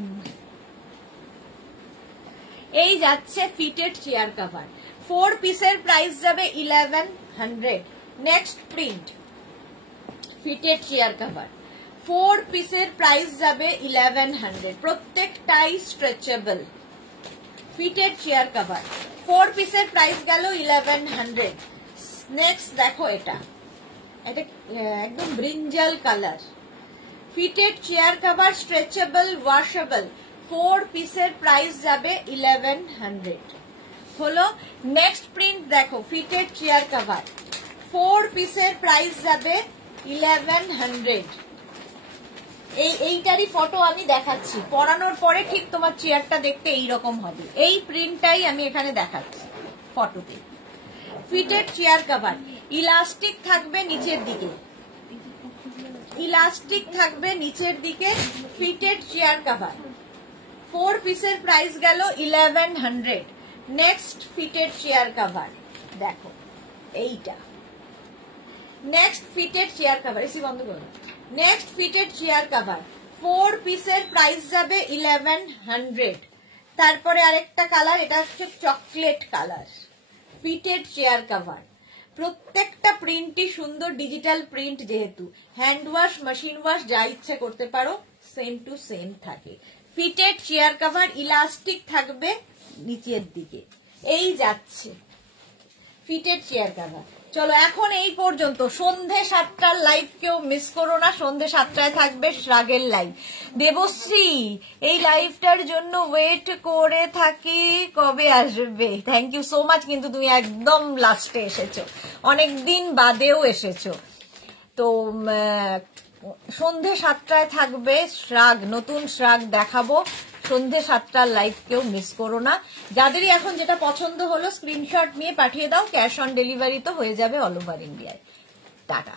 এই যাচ্ছে ফিটেড চেয়ার কভার। 4 পিসের প্রাইস যাবে 1100। Next print, fitted chair cover, 4 পিসের প্রাইস যাবে 1100। প্রত্যেকটাই স্ট্রেচেবল। ফিটেড চেয়ার কভার, 4 পিসের প্রাইস গেল 1100। নেক্সট দেখো, এটা এটা একদম brinjal colour. Fitted chair cover, stretchable, washable, 4 পিসের প্রাইস যাবে 1100 হলো। নেক্সট প্রিন্ট দেখো, ফিটেড চেয়ার কভার, 4 পিসের প্রাইস যাবে 1100। এইটারই ফটো আমি দেখাচ্ছি, পরানোর পরে ঠিক তোমার চেয়ারটা দেখতে এইরকম হবে। এই প্রিন্টটাই আমি এখানে দেখাচ্ছি ফটোতে। ফিটেড চেয়ার কভার, ইলাস্টিক থাকবে নিচের দিকে, ইলাস্টিক থাকবে নিচের দিকে। ফিটেড চেয়ার কভার, 4 পিসের প্রাইস গেল 1100। নেক্সট ফিটেড চেয়ার কভার দেখো, এইটা next fitted chair cover, AC বন্ধ করো। নেক্সট ফিটেড চেয়ার কভার, 4 পিসের প্রাইস যাবে 1100। তারপরে আরেকটা কালার, এটা হচ্ছে chocolate colour. Fitted chair cover, প্রত্যেকটা প্রিন্টই সুন্দর, ডিজিটাল প্রিন্ট, যেহেতু হ্যান্ড ওয়াশ, মেশিন ওয়াশ যা ইচ্ছে করতে পারো, সেম টু সেম থাকে। ফিটেড চেয়ার কভার, ইলাস্টিক থাকবে নিচের দিকে, এই যাচ্ছে ফিটেড চেয়ার কভার। চলো এখন এই পর্যন্ত। সন্ধে 7টার লাইভ কেউ মিস করো না, সন্ধে 7টায় থাকবে শ্রাগের লাইভ। দেবশ্রী, এই লাইভটার জন্য ওয়েট করে থাকি, কবে আসবে? থ্যাংক ইউ সো মাচ, কিন্তু তুমি একদম লাস্টে এসেছো, অনেকদিন বাদেও এসেছো। তো সন্ধে 7টায় থাকবে শ্রাগ, নতুন শ্রাগ দেখাবো, সন্ধে 7টার লাইভ কেউ মিস করো না। যাদেরই এখন যেটা পছন্দ হলো স্ক্রিনশট নিয়ে পাঠিয়ে দাও, ক্যাশ অন ডেলিভারি তো হয়ে যাবে অল ওভার ইন্ডিয়ায়। টাটা।